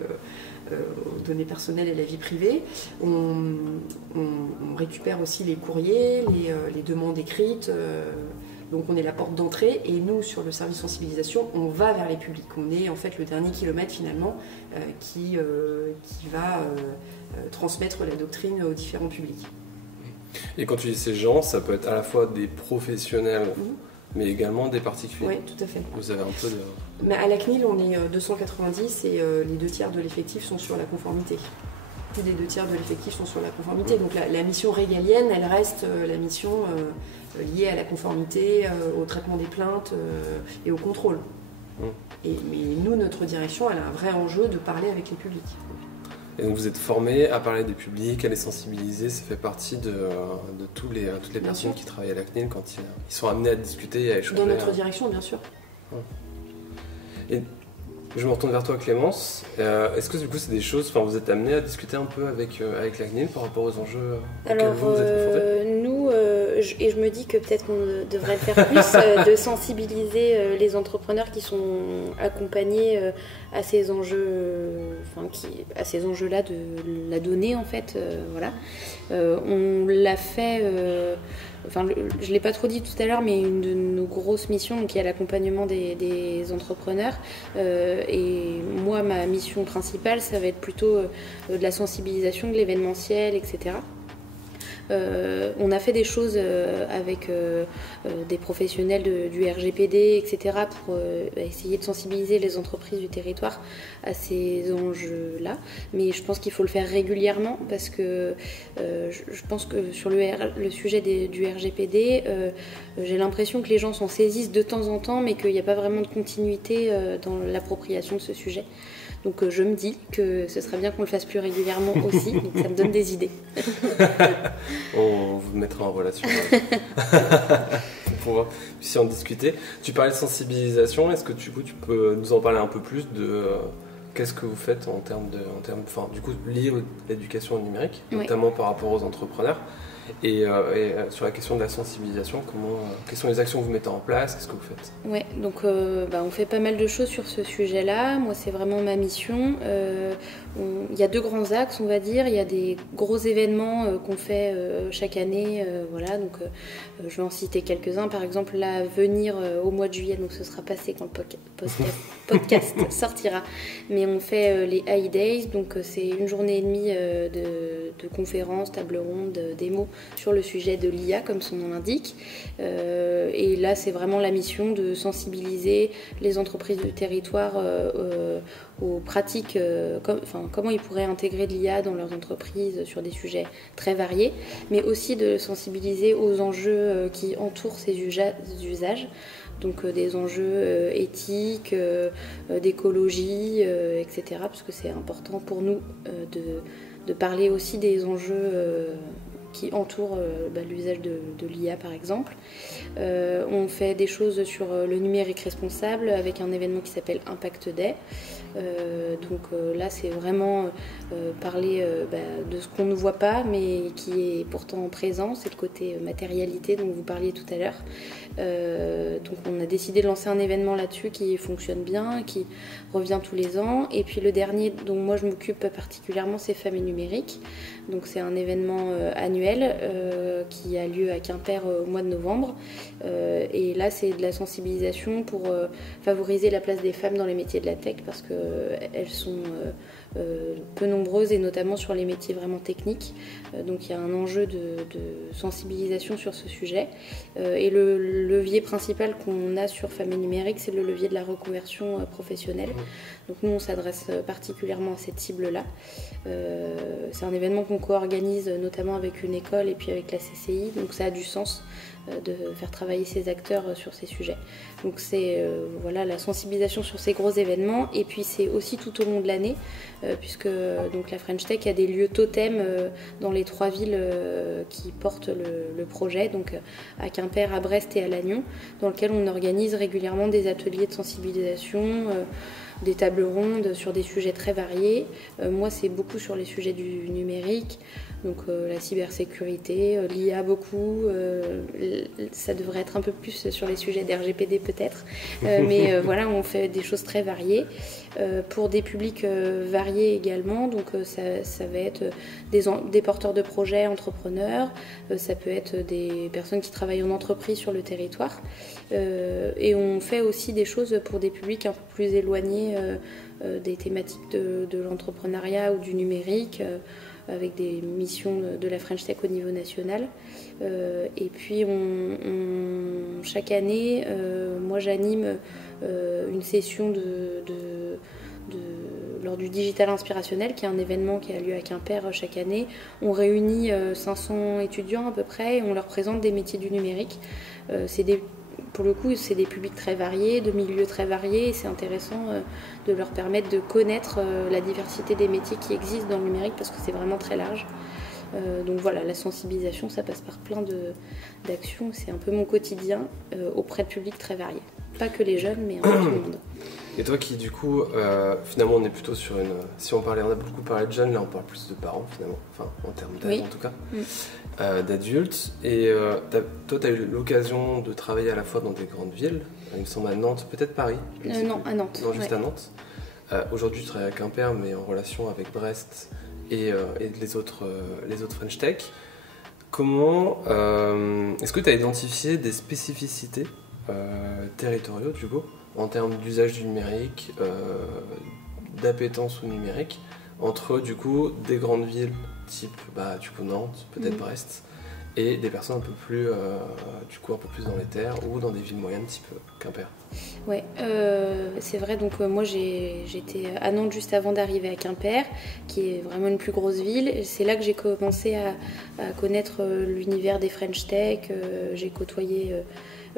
aux données personnelles et la vie privée. On récupère aussi les courriers, les demandes écrites. Donc on est la porte d'entrée et nous, sur le service sensibilisation, on va vers les publics. On est en fait le dernier kilomètre finalement qui va transmettre la doctrine aux différents publics. Et quand tu dis ces gens, ça peut être à la fois des professionnels, mais également des particuliers. Oui, tout à fait. Vous avez un peu de... Mais à la CNIL, on est 290 et les 2/3 de l'effectif sont sur la conformité. Plus des 2/3 de l'effectif sont sur la conformité. Donc la mission régalienne, elle reste la mission liée à la conformité, au traitement des plaintes et au contrôle. Mais nous, notre direction, elle a un vrai enjeu de parler avec les publics. Et donc vous êtes formé à parler des publics, à les sensibiliser, ça fait partie de toutes les personnes qui travaillent à la CNIL quand ils sont amenés à discuter et à échanger. Dans notre direction, bien sûr. Et Je me retourne vers toi Clémence. Est-ce que du coup c'est des choses, vous êtes amené à discuter un peu avec la CNIL par rapport aux enjeux auxquels vous êtes confrontés? Nous, et je me dis que peut-être qu'on devrait le faire plus, de sensibiliser les entrepreneurs qui sont accompagnés à ces enjeux, à ces enjeux-là de la donnée en fait. Voilà. On l'a fait. Je ne l'ai pas trop dit tout à l'heure, mais une de nos grosses missions, donc, il y a l'accompagnement des entrepreneurs. Et moi, ma mission principale, ça va être plutôt de la sensibilisation, de l'événementiel, etc. On a fait des choses avec des professionnels du RGPD, etc., pour essayer de sensibiliser les entreprises du territoire à ces enjeux-là. Mais je pense qu'il faut le faire régulièrement parce que je pense que sur le sujet du RGPD, j'ai l'impression que les gens s'en saisissent de temps en temps, mais qu'il n'y a pas vraiment de continuité dans l'appropriation de ce sujet. Donc je me dis que ce serait bien qu'on le fasse plus régulièrement aussi, donc ça me donne des idées. On vous mettra en relation pour pouvoir puisser en discuter. Tu parlais de sensibilisation, est-ce que tu peux nous en parler un peu plus de qu'est-ce que vous faites en termes lié à l'éducation numérique, oui, notamment par rapport aux entrepreneurs et sur la question de la sensibilisation, quelles sont les actions que vous mettez en place, qu'est-ce que vous faites? Ouais, donc on fait pas mal de choses sur ce sujet-là. Moi, c'est vraiment ma mission. Il y a deux grands axes, on va dire. Il y a des gros événements qu'on fait chaque année. Voilà, donc je vais en citer quelques-uns. Par exemple, là, à venir au mois de juillet, donc ce sera passé quand le podcast sortira. Mais on fait les High Days, donc c'est une journée et demie de conférences, tables rondes, démos sur le sujet de l'IA, comme son nom l'indique. Et là, c'est vraiment la mission de sensibiliser les entreprises du territoire aux pratiques, comment ils pourraient intégrer de l'IA dans leurs entreprises sur des sujets très variés, mais aussi de sensibiliser aux enjeux qui entourent ces usages. Donc des enjeux éthiques, d'écologie, etc. Parce que c'est important pour nous de parler aussi des enjeux qui entourent l'usage de l'IA par exemple. On fait des choses sur le numérique responsable avec un événement qui s'appelle Impact Day. Là c'est vraiment parler de ce qu'on ne voit pas mais qui est pourtant présent, c'est le côté matérialité dont vous parliez tout à l'heure. Donc on a décidé de lancer un événement là-dessus qui fonctionne bien, qui revient tous les ans. Et puis le dernier dont moi je m'occupe particulièrement, c'est Femmes et Numérique. Donc c'est un événement annuel qui a lieu à Quimper au mois de novembre. Et là c'est de la sensibilisation pour favoriser la place des femmes dans les métiers de la tech parce qu'elles sont peu nombreuses et notamment sur les métiers vraiment techniques. Donc il y a un enjeu de sensibilisation sur ce sujet. Et le levier principal qu'on a sur Femmes et Numérique, c'est le levier de la reconversion professionnelle. Donc nous on s'adresse particulièrement à cette cible-là. C'est un événement qu'on co-organise notamment avec une école et puis avec la CCI, donc ça a du sens de faire travailler ces acteurs sur ces sujets. Donc c'est la sensibilisation sur ces gros événements et puis c'est aussi tout au long de l'année puisque donc la French Tech a des lieux totems dans les 3 villes qui portent le projet, donc à Quimper, à Brest et à Lannion, dans lequel on organise régulièrement des ateliers de sensibilisation, des tables rondes sur des sujets très variés. Moi, c'est beaucoup sur les sujets du numérique, donc la cybersécurité, l'IA beaucoup. Ça devrait être un peu plus sur les sujets d'RGPD peut-être. Mais on fait des choses très variées. Pour des publics variés également, donc ça va être des porteurs de projets, entrepreneurs, ça peut être des personnes qui travaillent en entreprise sur le territoire. Et on fait aussi des choses pour des publics un peu plus éloignés des thématiques de l'entrepreneuriat ou du numérique, avec des missions de la French Tech au niveau national. Et puis chaque année, moi j'anime une session lors du Digital Inspirationnel, qui est un événement qui a lieu à Quimper chaque année. On réunit 500 étudiants à peu près et on leur présente des métiers du numérique. Pour le coup, c'est des publics très variés, de milieux très variés, et c'est intéressant de leur permettre de connaître la diversité des métiers qui existent dans le numérique parce que c'est vraiment très large. Donc voilà, la sensibilisation, ça passe par plein d'actions. C'est un peu mon quotidien auprès de publics très variés. Pas que les jeunes, mais un peu tout le monde. Et toi qui du coup, finalement on est plutôt sur une... Si on a beaucoup parlé de jeunes, là on parle plus de parents finalement, enfin en termes d'âge Oui. en tout cas, d'adultes. Et toi tu as eu l'occasion de travailler à la fois dans des grandes villes, il me semble à Nantes, peut-être Paris. Non, à Nantes. Non, juste ouais. à Nantes. Aujourd'hui tu travailles à Quimper mais en relation avec Brest et les autres French Tech. Comment est-ce que tu as identifié des spécificités territoriaux du coup en termes d'usage du numérique, d'appétence au numérique, entre du coup des grandes villes type du coup Nantes, peut-être Brest, et des personnes un peu plus un peu plus dans les terres ou dans des villes moyennes type Quimper. Ouais, c'est vrai. Donc moi j'étais à Nantes juste avant d'arriver à Quimper, qui est vraiment une plus grosse ville. Et c'est là que j'ai commencé à connaître l'univers des French Tech. J'ai côtoyé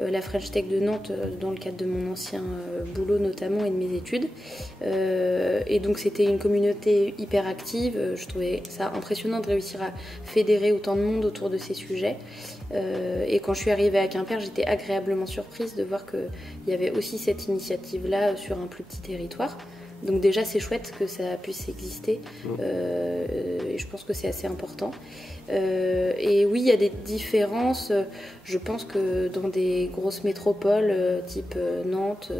la French Tech de Nantes dans le cadre de mon ancien boulot notamment et de mes études. Et donc c'était une communauté hyper active. Je trouvais ça impressionnant de réussir à fédérer autant de monde autour de ces sujets. Et quand je suis arrivée à Quimper, j'étais agréablement surprise de voir qu'il y avait aussi cette initiative-là sur un plus petit territoire. Donc déjà, c'est chouette que ça puisse exister. Et je pense que c'est assez important. Et oui, il y a des différences. Je pense que dans des grosses métropoles, type Nantes,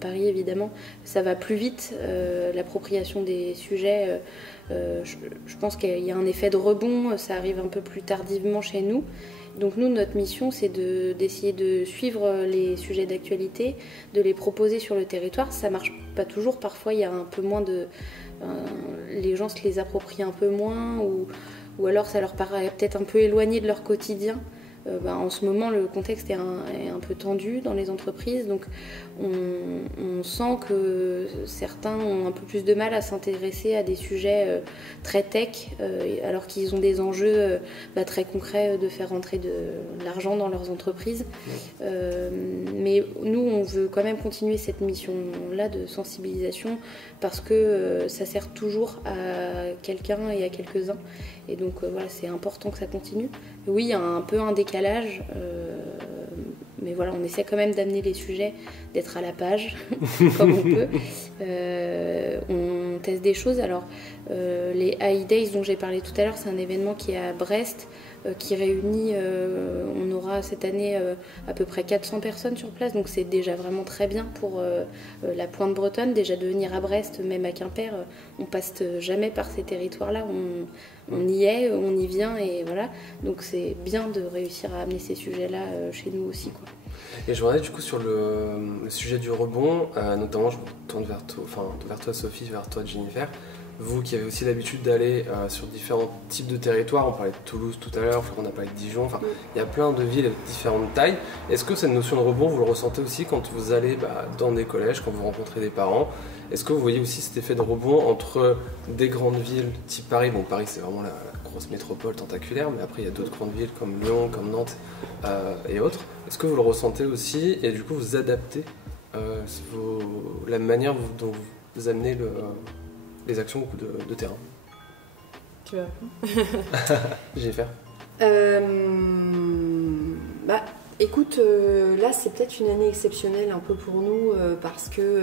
Paris évidemment, ça va plus vite. L'appropriation des sujets, je pense qu'il y a un effet de rebond. Ça arrive un peu plus tardivement chez nous. Donc nous, notre mission, c'est d'essayer de suivre les sujets d'actualité, de les proposer sur le territoire. Ça marche pas toujours. Parfois, il y a un peu moins de... les gens se les approprient un peu moins ou alors ça leur paraît peut-être un peu éloigné de leur quotidien. En ce moment, le contexte est un peu tendu dans les entreprises, donc on sent que certains ont un peu plus de mal à s'intéresser à des sujets très tech, alors qu'ils ont des enjeux très concrets de faire rentrer de l'argent dans leurs entreprises. Mais nous, on veut quand même continuer cette mission-là de sensibilisation parce que ça sert toujours à quelqu'un et à quelques-uns. Et donc voilà, c'est important que ça continue. Oui, il y a un peu un décalage, mais voilà, on essaie quand même d'amener les sujets, d'être à la page comme on peut. On teste des choses. Alors, les AI Days dont j'ai parlé tout à l'heure, c'est un événement qui est à Brest, qui réunit, on aura cette année à peu près 400 personnes sur place, donc c'est déjà vraiment très bien pour la pointe bretonne. Déjà de venir à Brest, même à Quimper, on passe jamais par ces territoires-là, on y est, on y vient et voilà. Donc c'est bien de réussir à amener ces sujets-là chez nous aussi, quoi. Et je voudrais du coup sur le sujet du rebond, notamment je me tourne vers toi Sophie, vers toi Jennifer. Vous qui avez aussi l'habitude d'aller sur différents types de territoires, on parlait de Toulouse tout à l'heure, on a parlé de Dijon, enfin il y a plein de villes avec différentes tailles. Est-ce que cette notion de rebond, vous le ressentez aussi quand vous allez dans des collèges, quand vous rencontrez des parents? Est-ce que vous voyez aussi cet effet de rebond entre des grandes villes type Paris? Bon, Paris c'est vraiment la grosse métropole tentaculaire, mais après il y a d'autres grandes villes comme Lyon, comme Nantes et autres. Est-ce que vous le ressentez aussi et du coup vous adaptez la manière dont vous amenez les actions au coup de terrain? Tu vas J'ai fait. Écoute, là c'est peut-être une année exceptionnelle un peu pour nous parce que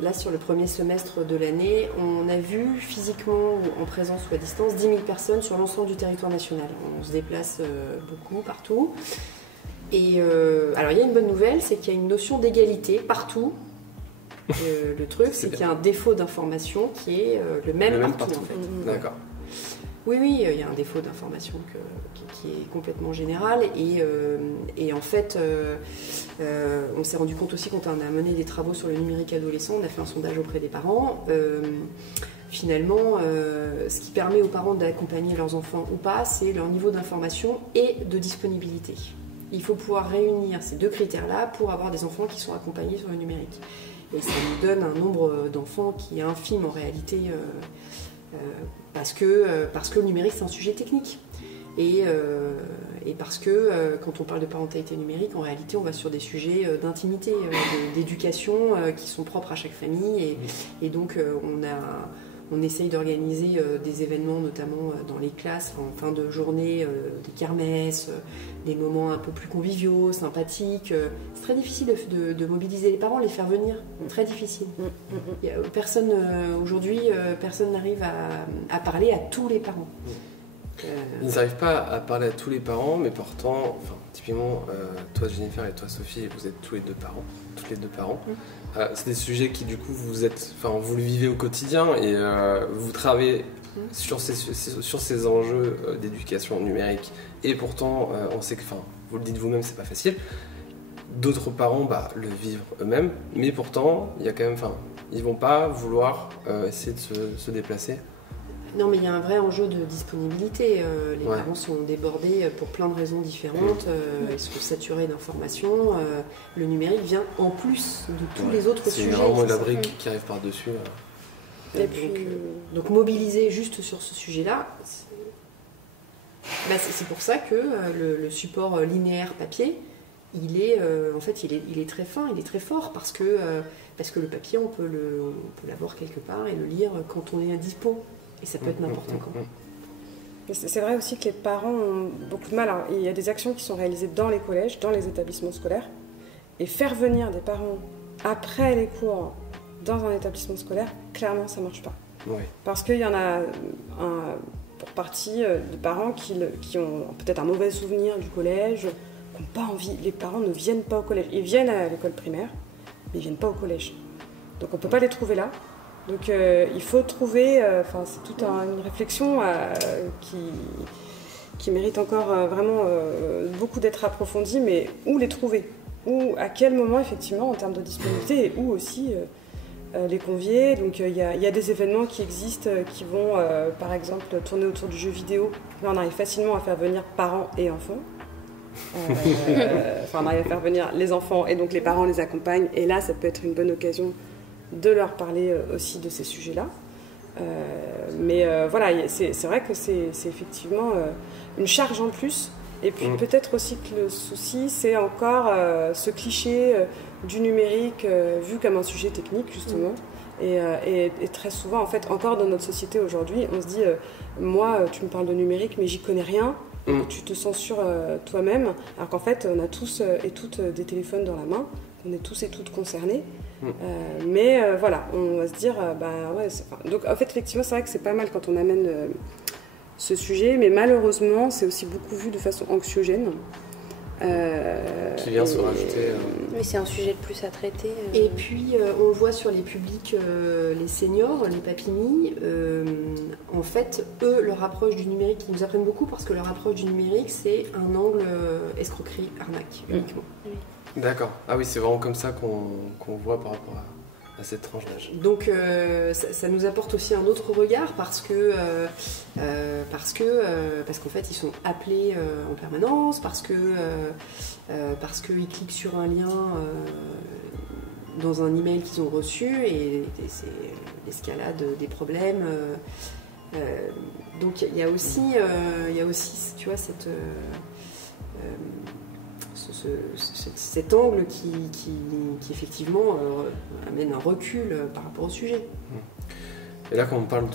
là sur le premier semestre de l'année, on a vu physiquement ou en présence ou à distance 10 000 personnes sur l'ensemble du territoire national. On se déplace beaucoup, partout. Et alors il y a une bonne nouvelle, c'est qu'il y a une notion d'égalité partout. Le truc, c'est qu'il y a un défaut d'information qui est le même partout en fait. D'accord. Oui, il y a un défaut d'information qui est complètement général et en fait, on s'est rendu compte aussi quand on a mené des travaux sur le numérique adolescent, on a fait un sondage auprès des parents. Finalement, ce qui permet aux parents d'accompagner leurs enfants ou pas, c'est leur niveau d'information et de disponibilité. Il faut pouvoir réunir ces deux critères-là pour avoir des enfants qui sont accompagnés sur le numérique. Et ça nous donne un nombre d'enfants qui est infime en réalité, parce que le numérique c'est un sujet technique. Et parce que quand on parle de parentalité numérique, en réalité on va sur des sujets d'intimité, d'éducation qui sont propres à chaque famille. Et donc on essaye d'organiser des événements, notamment dans les classes, en fin de journée, des kermesses, des moments un peu plus conviviaux, sympathiques. C'est très difficile de mobiliser les parents, les faire venir. Très difficile. Personne, aujourd'hui, personne n'arrive à parler à tous les parents. Ils n'arrivent pas à parler à tous les parents, mais pourtant, typiquement, toi Jennifer et toi Sophie, vous êtes tous les deux parents. C'est des sujets qui du coup vous le vivez au quotidien et vous travaillez sur ces enjeux d'éducation numérique. Et pourtant, on sait que, vous le dites vous-même, c'est pas facile. D'autres parents le vivent eux-mêmes, mais pourtant, il y a quand même, ils vont pas vouloir essayer de se déplacer. Non, mais il y a un vrai enjeu de disponibilité. Les parents sont débordés pour plein de raisons différentes. Ils sont saturés d'informations. Le numérique vient en plus de tous les autres sujets. C'est vraiment la brique qui arrive par-dessus. Donc mobiliser juste sur ce sujet-là, c'est pour ça que le support linéaire papier, il est très fin, il est très fort, parce que le papier, on peut l'avoir quelque part et le lire quand on est à dispo. Et ça peut être n'importe quand. C'est vrai aussi que les parents ont beaucoup de mal. Alors, il y a des actions qui sont réalisées dans les collèges, dans les établissements scolaires. Et faire venir des parents après les cours dans un établissement scolaire, clairement, ça ne marche pas. Parce qu'il y en a pour partie de parents qui ont peut-être un mauvais souvenir du collège, qui n'ont pas envie. Les parents ne viennent pas au collège. Ils viennent à l'école primaire, mais ils ne viennent pas au collège. Donc on ne peut pas les trouver là. Donc il faut trouver, c'est toute une réflexion qui mérite encore vraiment beaucoup d'être approfondie, mais où les trouver ? Ou à quel moment, effectivement, en termes de disponibilité, et où aussi les convier. Donc il y a des événements qui existent, qui vont, par exemple, tourner autour du jeu vidéo. Là, on arrive facilement à faire venir parents et enfants. On arrive à faire venir les enfants, et donc les parents les accompagnent. Et là, ça peut être une bonne occasion de leur parler aussi de ces sujets-là. C'est vrai que c'est effectivement une charge en plus. Et puis peut-être aussi que le souci, c'est encore ce cliché du numérique vu comme un sujet technique, justement. Et très souvent, en fait, encore dans notre société aujourd'hui, on se dit moi, tu me parles de numérique, mais j'y connais rien. Tu te censures toi-même, alors qu'en fait, on a tous et toutes des téléphones dans la main. On est tous et toutes concernés. On va se dire, donc en fait, effectivement, c'est vrai que c'est pas mal quand on amène ce sujet, mais malheureusement, c'est aussi beaucoup vu de façon anxiogène. Qui vient se rajouter. Oui, c'est un sujet de plus à traiter. Et puis, on voit sur les publics, les seniors, les papilles, en fait, eux, leur approche du numérique, ils nous apprennent beaucoup parce que leur approche du numérique, c'est un angle escroquerie, arnaque, uniquement. D'accord. Ah oui, c'est vraiment comme ça qu'on voit par rapport à cette tranche d'âge. Donc ça nous apporte aussi un autre regard parce qu'en fait ils sont appelés en permanence, parce qu'ils cliquent sur un lien dans un email qu'ils ont reçu et c'est l'escalade des problèmes. Donc il y a aussi tu vois cet angle qui effectivement amène un recul par rapport au sujet. Et là, quand on parle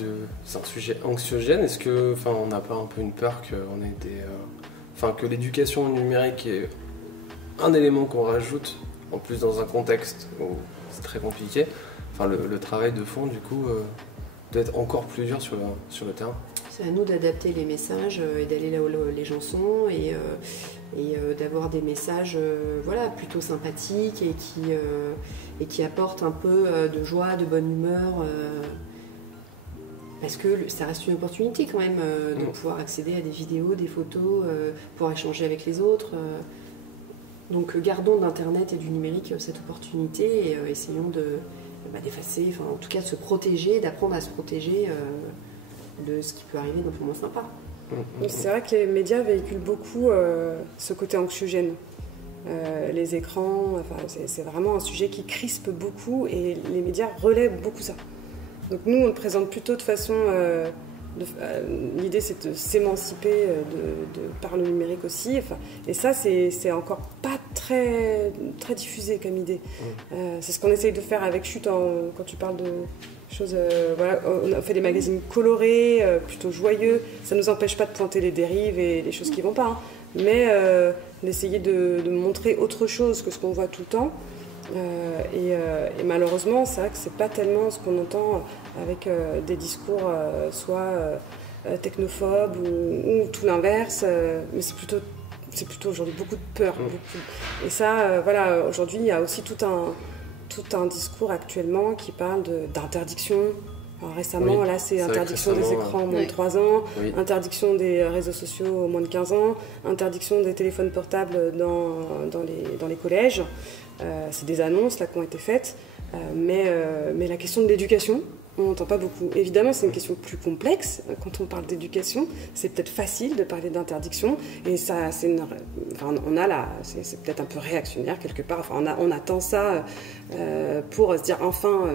c'est un sujet anxiogène, est-ce que, on n'a pas un peu une peur que l'éducation numérique est un élément qu'on rajoute, en plus dans un contexte où c'est très compliqué. Le travail de fond, du coup, doit être encore plus dur sur le terrain. C'est à nous d'adapter les messages et d'aller là où les gens sont et d'avoir des messages plutôt sympathiques et qui apportent un peu de joie, de bonne humeur. Parce que ça reste une opportunité quand même de pouvoir accéder à des vidéos, des photos, pouvoir échanger avec les autres. Donc gardons d'Internet et du numérique cette opportunité et essayons d'effacer, en tout cas de se protéger, d'apprendre à se protéger de ce qui peut arriver d'un peu moins sympa. C'est vrai que les médias véhiculent beaucoup ce côté anxiogène. Les écrans, c'est vraiment un sujet qui crispe beaucoup et les médias relaient beaucoup ça. Donc nous, on le présente plutôt de façon... l'idée, c'est de s'émanciper par le numérique aussi. Et ça, c'est encore pas très, très diffusé comme idée. C'est ce qu'on essaye de faire avec Chute quand tu parles Voilà, on a fait des magazines colorés, plutôt joyeux. Ça ne nous empêche pas de pointer les dérives et les choses qui ne vont pas, hein. Mais d'essayer de montrer autre chose que ce qu'on voit tout le temps. Et malheureusement, c'est vrai que c'est pas tellement ce qu'on entend avec des discours soit technophobes ou tout l'inverse, mais c'est plutôt aujourd'hui beaucoup de peur. Et ça, voilà, aujourd'hui, il y a aussi tout un discours actuellement qui parle d'interdiction. Alors récemment, là, c'est interdiction des écrans au moins de 3 ans, interdiction des réseaux sociaux au moins de 15 ans, interdiction des téléphones portables dans les collèges. C'est des annonces là, qui ont été faites, mais la question de l'éducation, on n'entend pas beaucoup. Évidemment, c'est une question plus complexe. Quand on parle d'éducation, c'est peut-être facile de parler d'interdiction, et ça, c'est peut-être un peu réactionnaire quelque part. Enfin, on attend ça pour se dire enfin,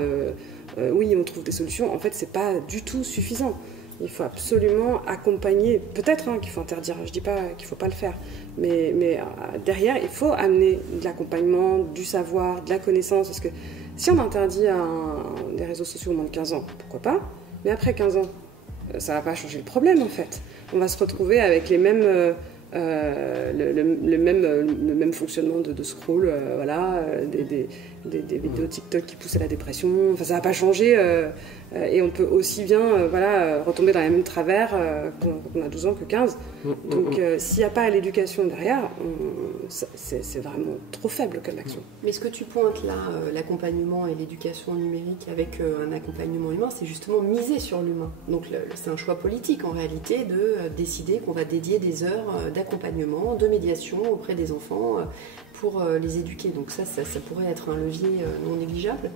oui, on trouve des solutions. En fait, c'est pas du tout suffisant. Il faut absolument accompagner. Peut-être qu'il faut interdire. Je dis pas qu'il faut pas le faire, mais derrière, il faut amener de l'accompagnement, du savoir, de la connaissance, parce que si on interdit des réseaux sociaux au moins de 15 ans, pourquoi pas? Mais après 15 ans, ça va pas changer le problème en fait. On va se retrouver avec les mêmes, le même fonctionnement de scroll, voilà, des vidéos TikTok qui poussent à la dépression. Enfin, ça va pas changer. Et on peut aussi bien retomber dans les mêmes travers qu'on a 12 ans que 15. Donc s'il n'y a pas l'éducation derrière, c'est vraiment trop faible comme action. Mais ce que tu pointes là, l'accompagnement et l'éducation numérique avec un accompagnement humain, c'est justement miser sur l'humain. Donc c'est un choix politique en réalité de décider qu'on va dédier des heures d'accompagnement, de médiation auprès des enfants pour les éduquer. Donc ça pourrait être un levier non négligeable.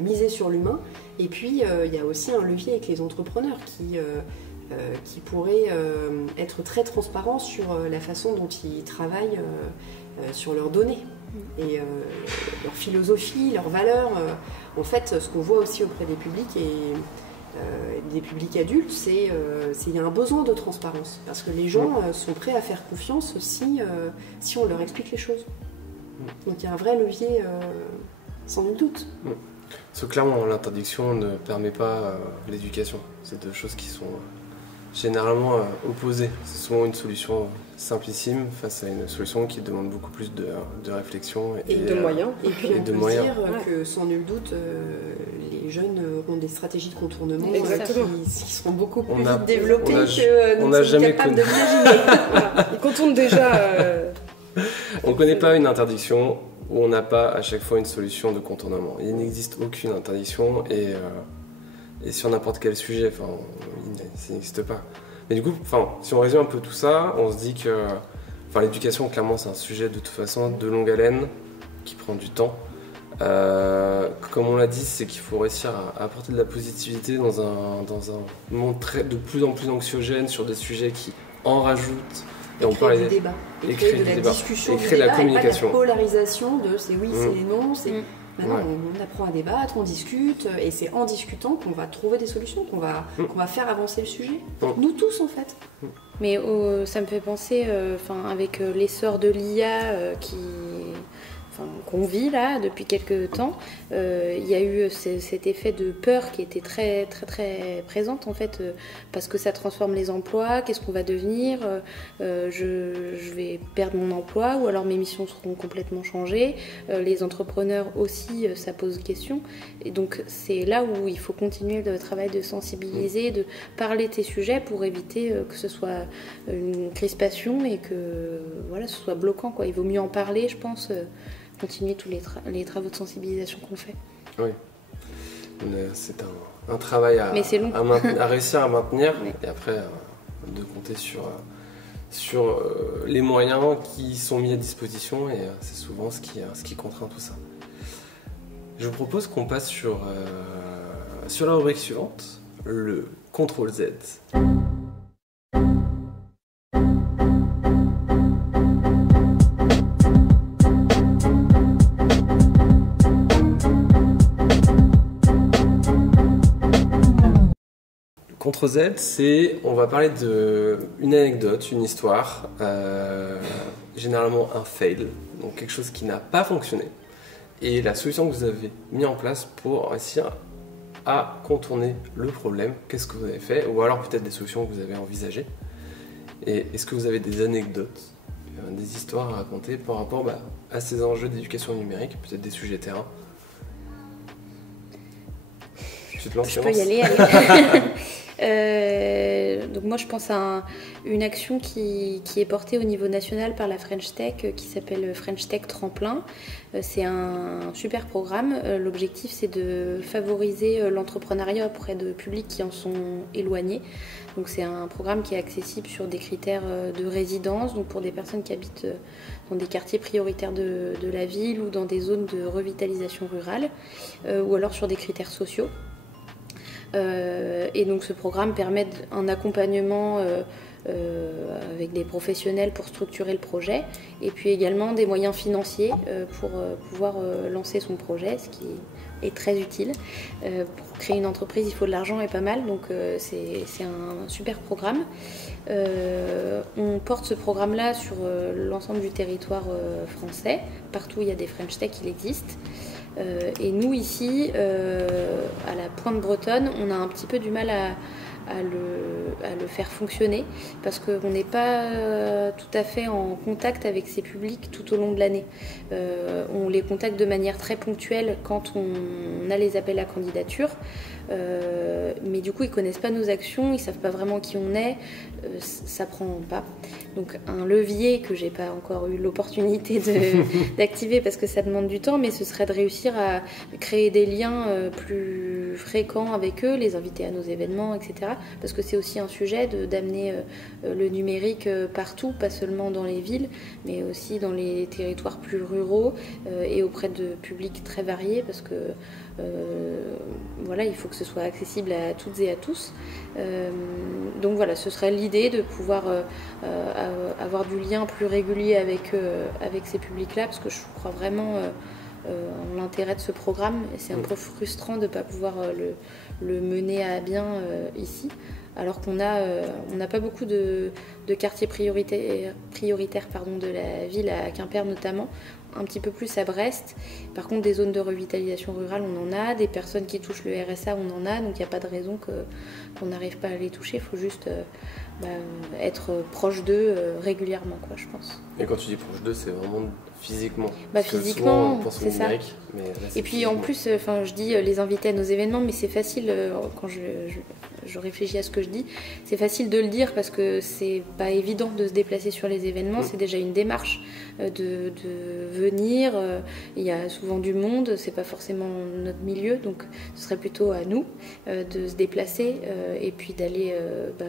Miser sur l'humain. Et puis il y a aussi un levier avec les entrepreneurs qui pourraient être très transparents sur la façon dont ils travaillent sur leurs données et leur philosophie, leurs valeurs. En fait, ce qu'on voit aussi auprès des publics et des publics adultes, c'est qu'il y a un besoin de transparence parce que les gens sont prêts à faire confiance aussi si on leur explique les choses. Donc il y a un vrai levier sans nul doute. Parce que clairement, l'interdiction ne permet pas l'éducation. C'est deux choses qui sont généralement opposées. C'est souvent une solution simplissime face à une solution qui demande beaucoup plus de réflexion et de moyens. Et puis on peut dire que sans nul doute, les jeunes auront des stratégies de contournement qui seront beaucoup plus vite développées que nous sommes capables de l'imaginer. Voilà. Ils contournent déjà... On ne connaît pas une interdiction où on n'a pas à chaque fois une solution de contournement. Il n'existe aucune interdiction et sur n'importe quel sujet, ça n'existe pas. Mais du coup, si on résume un peu tout ça, on se dit que l'éducation, clairement, c'est un sujet de toute façon de longue haleine qui prend du temps. Comme on l'a dit, c'est qu'il faut réussir à apporter de la positivité dans un monde de plus en plus anxiogène sur des sujets qui en rajoutent. Et on créer du débat, et créer de la discussion, et la communication. Et pas de la polarisation de c'est oui, c'est non, c'est... Maintenant, on apprend à débattre, on discute, et c'est en discutant qu'on va trouver des solutions, qu'on va faire avancer le sujet. Nous tous, en fait. Mais ça me fait penser, avec l'essor de l'IA qu'on vit là depuis quelques temps, il y a eu cet effet de peur qui était très très très présente en fait, parce que ça transforme les emplois. Qu'est-ce qu'on va devenir? Je vais perdre mon emploi ou alors mes missions seront complètement changées. Les entrepreneurs aussi, ça pose question. Et donc c'est là où il faut continuer le travail de sensibiliser, de parler de ces sujets pour éviter que ce soit une crispation et que ce soit bloquant, quoi. Il vaut mieux en parler, je pense. Continuer tous les travaux de sensibilisation qu'on fait. Oui, c'est un travail à réussir à maintenir et après de compter sur les moyens qui sont mis à disposition et c'est souvent ce qui contraint tout ça. Je vous propose qu'on passe sur la rubrique suivante, le CTRL-Z. CTRL-Z, on va parler d'une anecdote, une histoire, généralement un fail, donc quelque chose qui n'a pas fonctionné, et la solution que vous avez mis en place pour réussir à contourner le problème. Qu'est-ce que vous avez fait? Ou alors peut-être des solutions que vous avez envisagées. Et est-ce que vous avez des anecdotes, des histoires à raconter par rapport à ces enjeux d'éducation numérique, peut-être des sujets terrain? Tu te lances? Je peux y aller, allez. Donc moi je pense à une action qui est portée au niveau national par la French Tech qui s'appelle French Tech Tremplin. C'est un super programme. L'objectif c'est de favoriser l'entrepreneuriat auprès de publics qui en sont éloignés. Donc c'est un programme qui est accessible sur des critères de résidence, donc pour des personnes qui habitent dans des quartiers prioritaires de la ville ou dans des zones de revitalisation rurale, ou alors sur des critères sociaux. Et donc ce programme permet un accompagnement avec des professionnels pour structurer le projet et puis également des moyens financiers pour pouvoir lancer son projet, ce qui est très utile. Pour créer une entreprise, il faut de l'argent et pas mal, donc c'est un super programme. On porte ce programme-là sur l'ensemble du territoire français. Partout où il y a des French Tech, il existe. Et nous ici, à la Pointe Bretonne, on a un petit peu du mal à le faire fonctionner parce qu'on n'est pas tout à fait en contact avec ces publics tout au long de l'année. On les contacte de manière très ponctuelle quand on a les appels à candidature, mais du coup ils connaissent pas nos actions, ils savent pas vraiment qui on est, ça prend pas. Donc un levier que j'ai pas encore eu l'opportunité d'activer parce que ça demande du temps, mais ce serait de réussir à créer des liens plus fréquents avec eux, les inviter à nos événements, etc. Parce que c'est aussi un sujet d'amener le numérique partout, pas seulement dans les villes, mais aussi dans les territoires plus ruraux et auprès de publics très variés, parce que voilà, il faut que ce soit accessible à toutes et à tous. Donc voilà, ce serait l'idée de pouvoir avoir du lien plus régulier avec ces publics-là, parce que je crois vraiment en l'intérêt de ce programme, et c'est un peu frustrant de ne pas pouvoir le mener à bien ici, alors qu'on n'a pas beaucoup de quartiers prioritaires de la ville, à Quimper notamment, un petit peu plus à Brest. Par contre, des zones de revitalisation rurale, on en a, des personnes qui touchent le RSA, on en a, donc il n'y a pas de raison qu'on n'arrive pas à les toucher, il faut juste être proche d'eux régulièrement, quoi, je pense. Et quand tu dis proche d'eux, c'est vraiment physiquement? Physiquement, on pense au c'est ça. numérique, mais là, et puis en plus, je dis les inviter à nos événements, mais c'est facile, quand je réfléchis à ce que je dis, c'est facile de le dire parce que c'est pas évident de se déplacer sur les événements, c'est déjà une démarche de venir, il y a souvent du monde, c'est pas forcément notre milieu, donc ce serait plutôt à nous de se déplacer et puis d'aller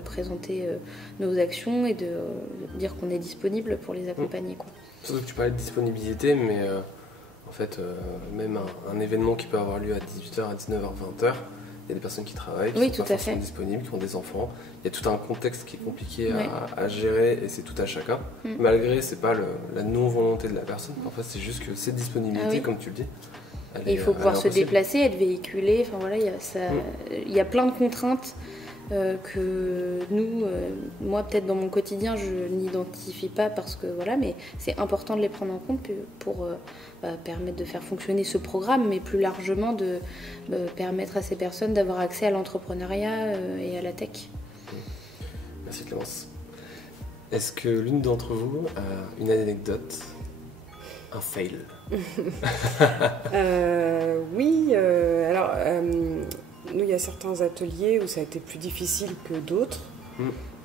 présenter nos actions et de dire qu'on est disponible pour les accompagner, quoi. Surtout que tu parlais de disponibilité, mais en fait, même un événement qui peut avoir lieu à 18h, à 19h, 20h, il y a des personnes qui travaillent, qui sont pas forcément disponibles, qui ont des enfants. Il y a tout un contexte qui est compliqué à gérer et c'est tout à chacun. Malgré, c'est pas la non-volonté de la personne, parfois c'est juste que cette disponibilité, comme tu le dis. Et il faut pouvoir se déplacer, être véhiculé, enfin voilà, il y a plein de contraintes que nous, moi peut-être dans mon quotidien je n'identifie pas parce que voilà, mais c'est important de les prendre en compte pour permettre de faire fonctionner ce programme, mais plus largement de permettre à ces personnes d'avoir accès à l'entrepreneuriat et à la tech. Merci Clémence. Est-ce que l'une d'entre vous a une anecdote, un fail? Oui, alors nous il y a certains ateliers où ça a été plus difficile que d'autres,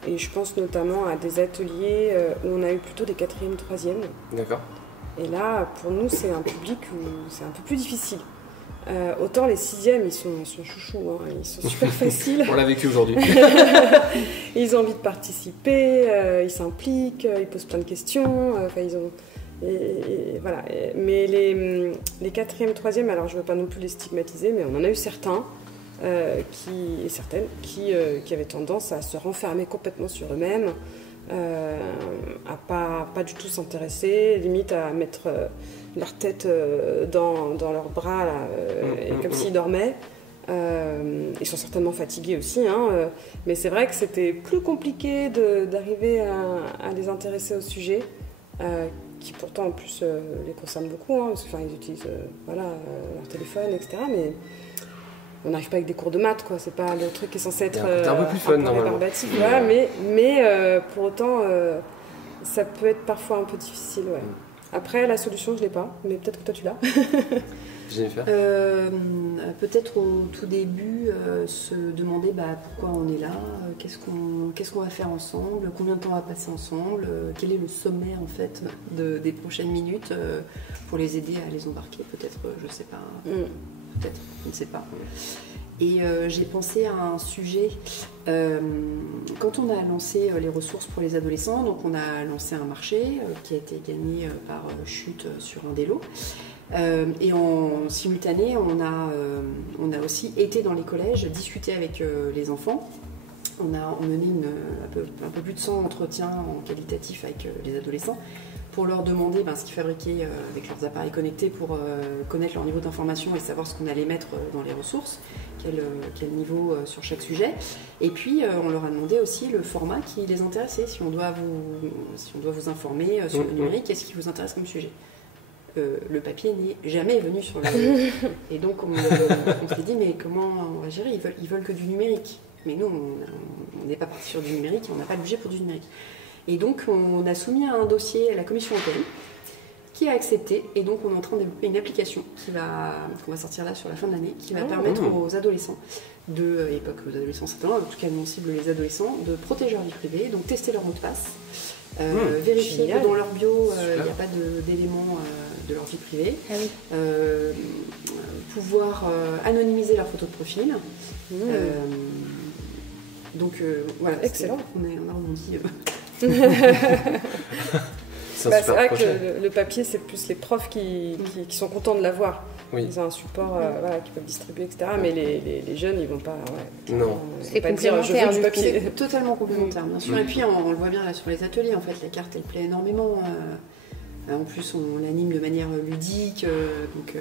et je pense notamment à des ateliers où on a eu plutôt des 4e, 3e. D'accord. Et là, pour nous, c'est un public où c'est un peu plus difficile. Autant les 6e, ils sont chouchous, hein, ils sont super faciles. On l'a vécu aujourd'hui. Ils ont envie de participer, ils s'impliquent, ils posent plein de questions, ils ont... Et voilà. Mais les 4e, 3e, alors je ne veux pas non plus les stigmatiser, mais on en a eu certains et certaines qui avaient tendance à se renfermer complètement sur eux-mêmes, à pas du tout s'intéresser, limite à mettre leur tête dans leurs bras là, et comme s'ils dormaient. Ils sont certainement fatigués aussi, hein, mais c'est vrai que c'était plus compliqué d'arriver à les intéresser au sujet, qui pourtant en plus les concerne beaucoup, hein, parce qu'ils utilisent leur téléphone, etc. on n'arrive pas avec des cours de maths, quoi. C'est pas le truc qui est censé être un peu plus fun, normalement. rébarbatif, voilà, mais pour autant, ça peut être parfois un peu difficile, ouais. Après, la solution, je l'ai pas, mais peut-être que toi, tu l'as. Jennifer? Peut-être au tout début, se demander pourquoi on est là, qu'est-ce qu'on va faire ensemble, combien de temps on va passer ensemble, quel est le sommaire en fait des prochaines minutes pour les aider à les embarquer, peut-être, je sais pas, peut-être, je ne sais pas. Et j'ai pensé à un sujet, quand on a lancé les ressources pour les adolescents, donc on a lancé un marché qui a été gagné par Chute sur un des lots. Et en simultané, on a aussi été dans les collèges, discuté avec les enfants. On a mené un peu plus de 100 entretiens en qualitatif avec les adolescents pour leur demander ce qu'ils fabriquaient avec leurs appareils connectés pour connaître leur niveau d'information et savoir ce qu'on allait mettre dans les ressources, quel niveau sur chaque sujet. Et puis, on leur a demandé aussi le format qui les intéressait, si on doit vous informer sur le numérique, qu'est-ce qui vous intéresse comme sujet. Le papier n'est jamais venu sur le... Et donc on s'est dit mais comment on va gérer, ils veulent que du numérique, mais nous on n'est pas parti sur du numérique, on n'a pas le budget pour du numérique. Et donc on a soumis un dossier à la commission européenne qui a accepté, et donc on est en train de développer une application qu'on va sortir là sur la fin de l'année, qui va permettre aux adolescents et pas que aux adolescents certainement, en tout cas nous on cible les adolescents, de protéger leur vie privée, donc tester leur mot de passe, vérifier que dans leur bio il n'y a pas d'éléments de leur vie privée, pouvoir anonymiser leur photo de profil. Donc voilà, excellent. On a rebondi. C'est vrai que le papier, c'est plus les profs qui sont contents de l'avoir. Oui. Ils ont un support qu'ils peuvent distribuer, etc. Mais les jeunes, ils vont pas. Non. C'est pas dire je veux du papier. C'est totalement complémentaire, bien sûr. Et puis on le voit bien là sur les ateliers. En fait, la carte, elle plaît énormément. En plus, on l'anime de manière ludique, donc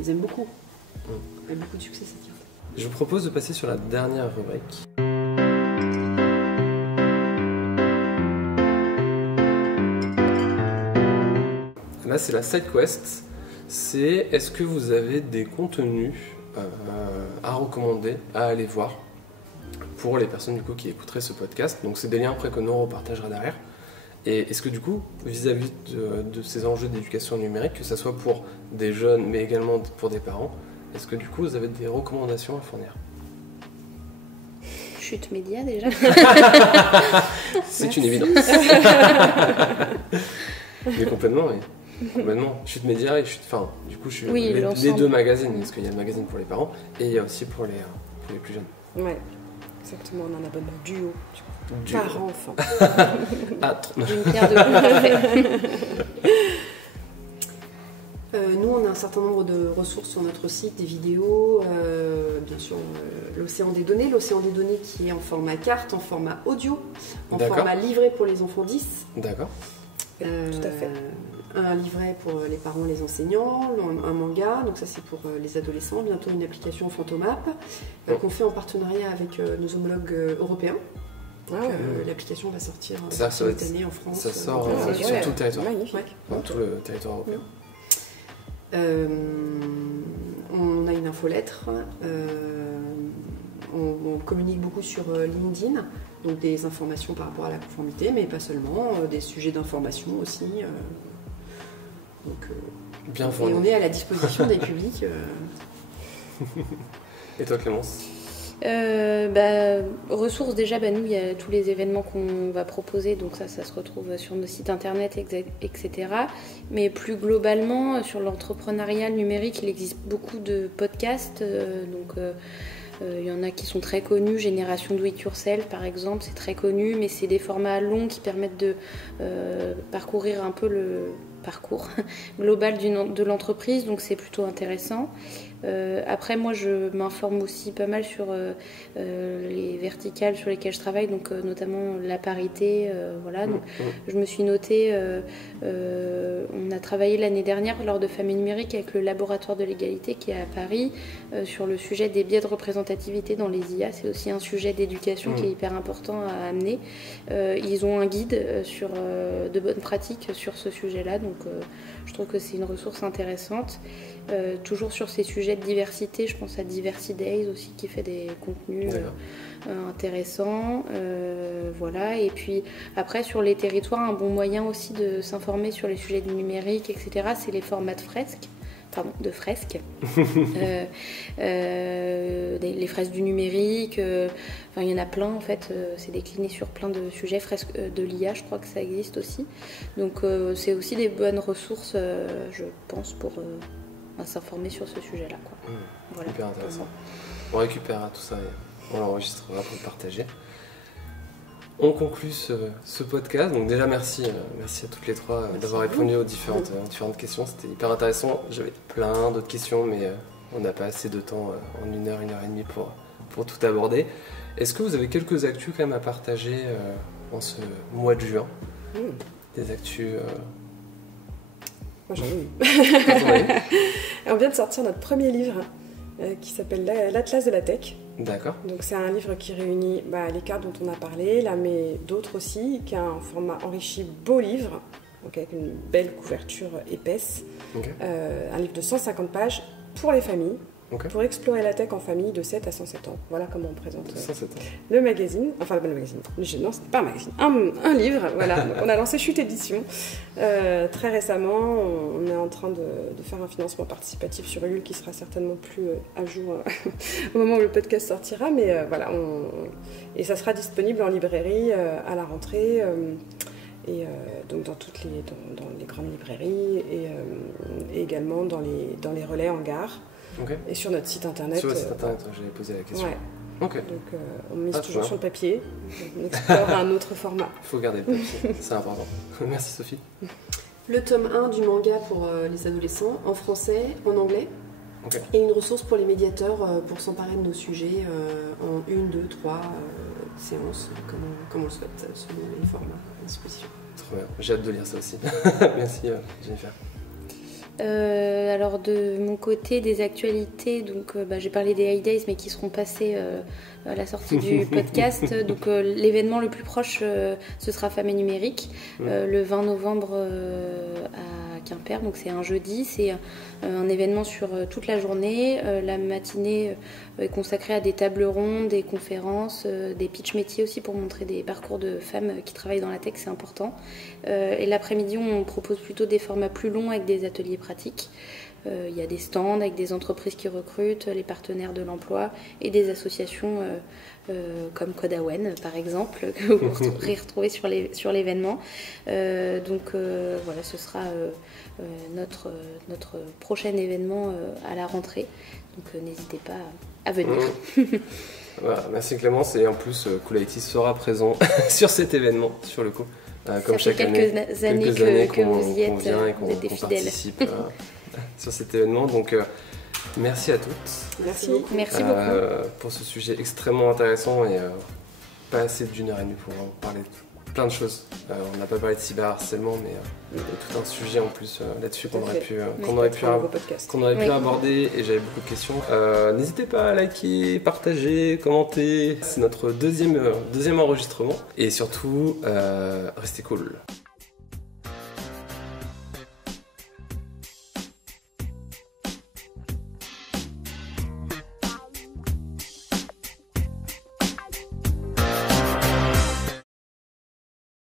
ils aiment beaucoup. Il y a beaucoup de succès cette carte. Je vous propose de passer sur la dernière rubrique. Là, c'est la side quest. C'est est-ce que vous avez des contenus à recommander, à aller voir pour les personnes du coup qui écouteraient ce podcast. Donc c'est des liens après que nous on repartagera derrière. Et est-ce que du coup, vis-à-vis de ces enjeux d'éducation numérique, que ce soit pour des jeunes mais également pour des parents, est-ce que du coup vous avez des recommandations à fournir? Chute média déjà. C'est une évidence. Mais complètement, oui. Complètement. Chute média et chute. Enfin, du coup, je suis les deux magazines, parce qu'il y a le magazine pour les parents et il y a aussi pour les plus jeunes. Ouais, exactement. On a un abonnement duo. Parents-enfants. Une pierre de coups. Nous, on a un certain nombre de ressources sur notre site, des vidéos, bien sûr l'Océan des données. L'Océan des données qui est en format carte, en format audio, en format livret pour les enfants 10. D'accord. Tout à fait. Un livret pour les parents, les enseignants, un manga, donc ça c'est pour les adolescents, bientôt une application Fantomap qu'on fait en partenariat avec nos homologues européens. L'application va sortir cette année en France. Ça sort sur tout le territoire. Magnifique. Tout le territoire européen. On a une infolettre, on communique beaucoup sur LinkedIn, donc des informations par rapport à la conformité, mais pas seulement, des sujets d'information aussi. Bien et fourni. on est à la disposition des publics. Et toi Clémence? Ressources, déjà, nous, il y a tous les événements qu'on va proposer, donc ça se retrouve sur nos sites internet, etc. Mais plus globalement, sur l'entrepreneuriat numérique, il existe beaucoup de podcasts, il y en a qui sont très connus, Génération Do It Yourself par exemple, c'est très connu, mais c'est des formats longs qui permettent de parcourir un peu le parcours global de l'entreprise, donc c'est plutôt intéressant. Après, moi, je m'informe aussi pas mal sur les verticales sur lesquelles je travaille, donc notamment la parité. Voilà. Donc, je me suis notée, on a travaillé l'année dernière lors de Femmes et Numérique avec le laboratoire de l'égalité qui est à Paris sur le sujet des biais de représentativité dans les IA. C'est aussi un sujet d'éducation qui est hyper important à amener. Ils ont un guide sur de bonnes pratiques sur ce sujet-là, donc donc je trouve que c'est une ressource intéressante. Toujours sur ces sujets de diversité, je pense à Diversity Days aussi qui fait des contenus intéressants. Voilà. Et puis après sur les territoires, un bon moyen aussi de s'informer sur les sujets du numérique, etc. c'est les formats de fresques. Les fresques du numérique, il y en a plein en fait, c'est décliné sur plein de sujets, fresques de l'IA, je crois que ça existe aussi. Donc c'est aussi des bonnes ressources, je pense, pour s'informer sur ce sujet-là. Voilà. Hyper intéressant. On récupérera tout ça et on l'enregistrera pour le partager. On conclut ce podcast. Donc déjà merci à toutes les trois d'avoir répondu aux différentes questions. C'était hyper intéressant. J'avais plein d'autres questions, mais on n'a pas assez de temps en 1 heure et demie pour tout aborder. Est-ce que vous avez quelques actus quand même à partager en ce mois de juin? Des actus Moi j'en ai eu. On vient de sortir notre premier livre qui s'appelle l'Atlas de la Tech. D'accord. Donc c'est un livre qui réunit les cartes dont on a parlé, là, mais d'autres aussi, qui a un format enrichi, beau livre, donc avec une belle couverture épaisse. Okay. Un livre de 150 pages pour les familles, pour explorer la tech en famille de 7 à 107 ans. Voilà comment on présente le magazine. Enfin, le magazine. Non, ce n'est pas un magazine. Un livre, voilà. Donc, on a lancé Chute Édition très récemment. On est en train de faire un financement participatif sur Ulule qui sera certainement plus à jour au moment où le podcast sortira. Mais voilà, et ça sera disponible en librairie à la rentrée. Et donc dans les grandes librairies et également dans les relais en gare. Et sur notre site internet. Sur le site internet, j'avais posé la question. Ouais. Donc on mise toujours sur le papier, on explore un autre format. Il faut garder le papier, c'est important. Merci Sophie. Le tome 1 du manga pour les adolescents, en français, en anglais. Et une ressource pour les médiateurs pour s'emparer de nos sujets en 1, 2, 3 séances, comme on le souhaite, selon les formats à disposition. Trop bien, j'ai hâte de lire ça aussi. Merci Jennifer. Alors de mon côté des actualités, donc j'ai parlé des High Days mais qui seront passés à la sortie du podcast. Donc l'événement le plus proche ce sera Femmes et Numérique le 20 novembre à Quimper, donc c'est un jeudi, c'est un événement sur toute la journée. La matinée est consacrée à des tables rondes, des conférences, des pitch métiers aussi pour montrer des parcours de femmes qui travaillent dans la tech, c'est important. Et l'après-midi on propose plutôt des formats plus longs avec des ateliers pratiques. Il y a des stands avec des entreprises qui recrutent, les partenaires de l'emploi et des associations comme Codawen par exemple, que vous pourrez retrouver sur l'événement. Donc voilà, ce sera notre prochain événement à la rentrée. Donc n'hésitez pas à venir. Voilà, merci Clémence, et en plus Cool IT sera présent sur cet événement sur le coup. Comme ça fait quelques années que vous y êtes, vous êtes des fidèles. Sur cet événement, donc merci à toutes. Merci beaucoup pour ce sujet extrêmement intéressant et pas assez d'1 heure et demie pour en parler de plein de choses. On n'a pas parlé de cyberharcèlement, mais il y a tout un sujet en plus là-dessus qu'on aurait pu aborder, et j'avais beaucoup de questions. N'hésitez pas à liker, partager, commenter. C'est notre deuxième enregistrement, et surtout restez cool.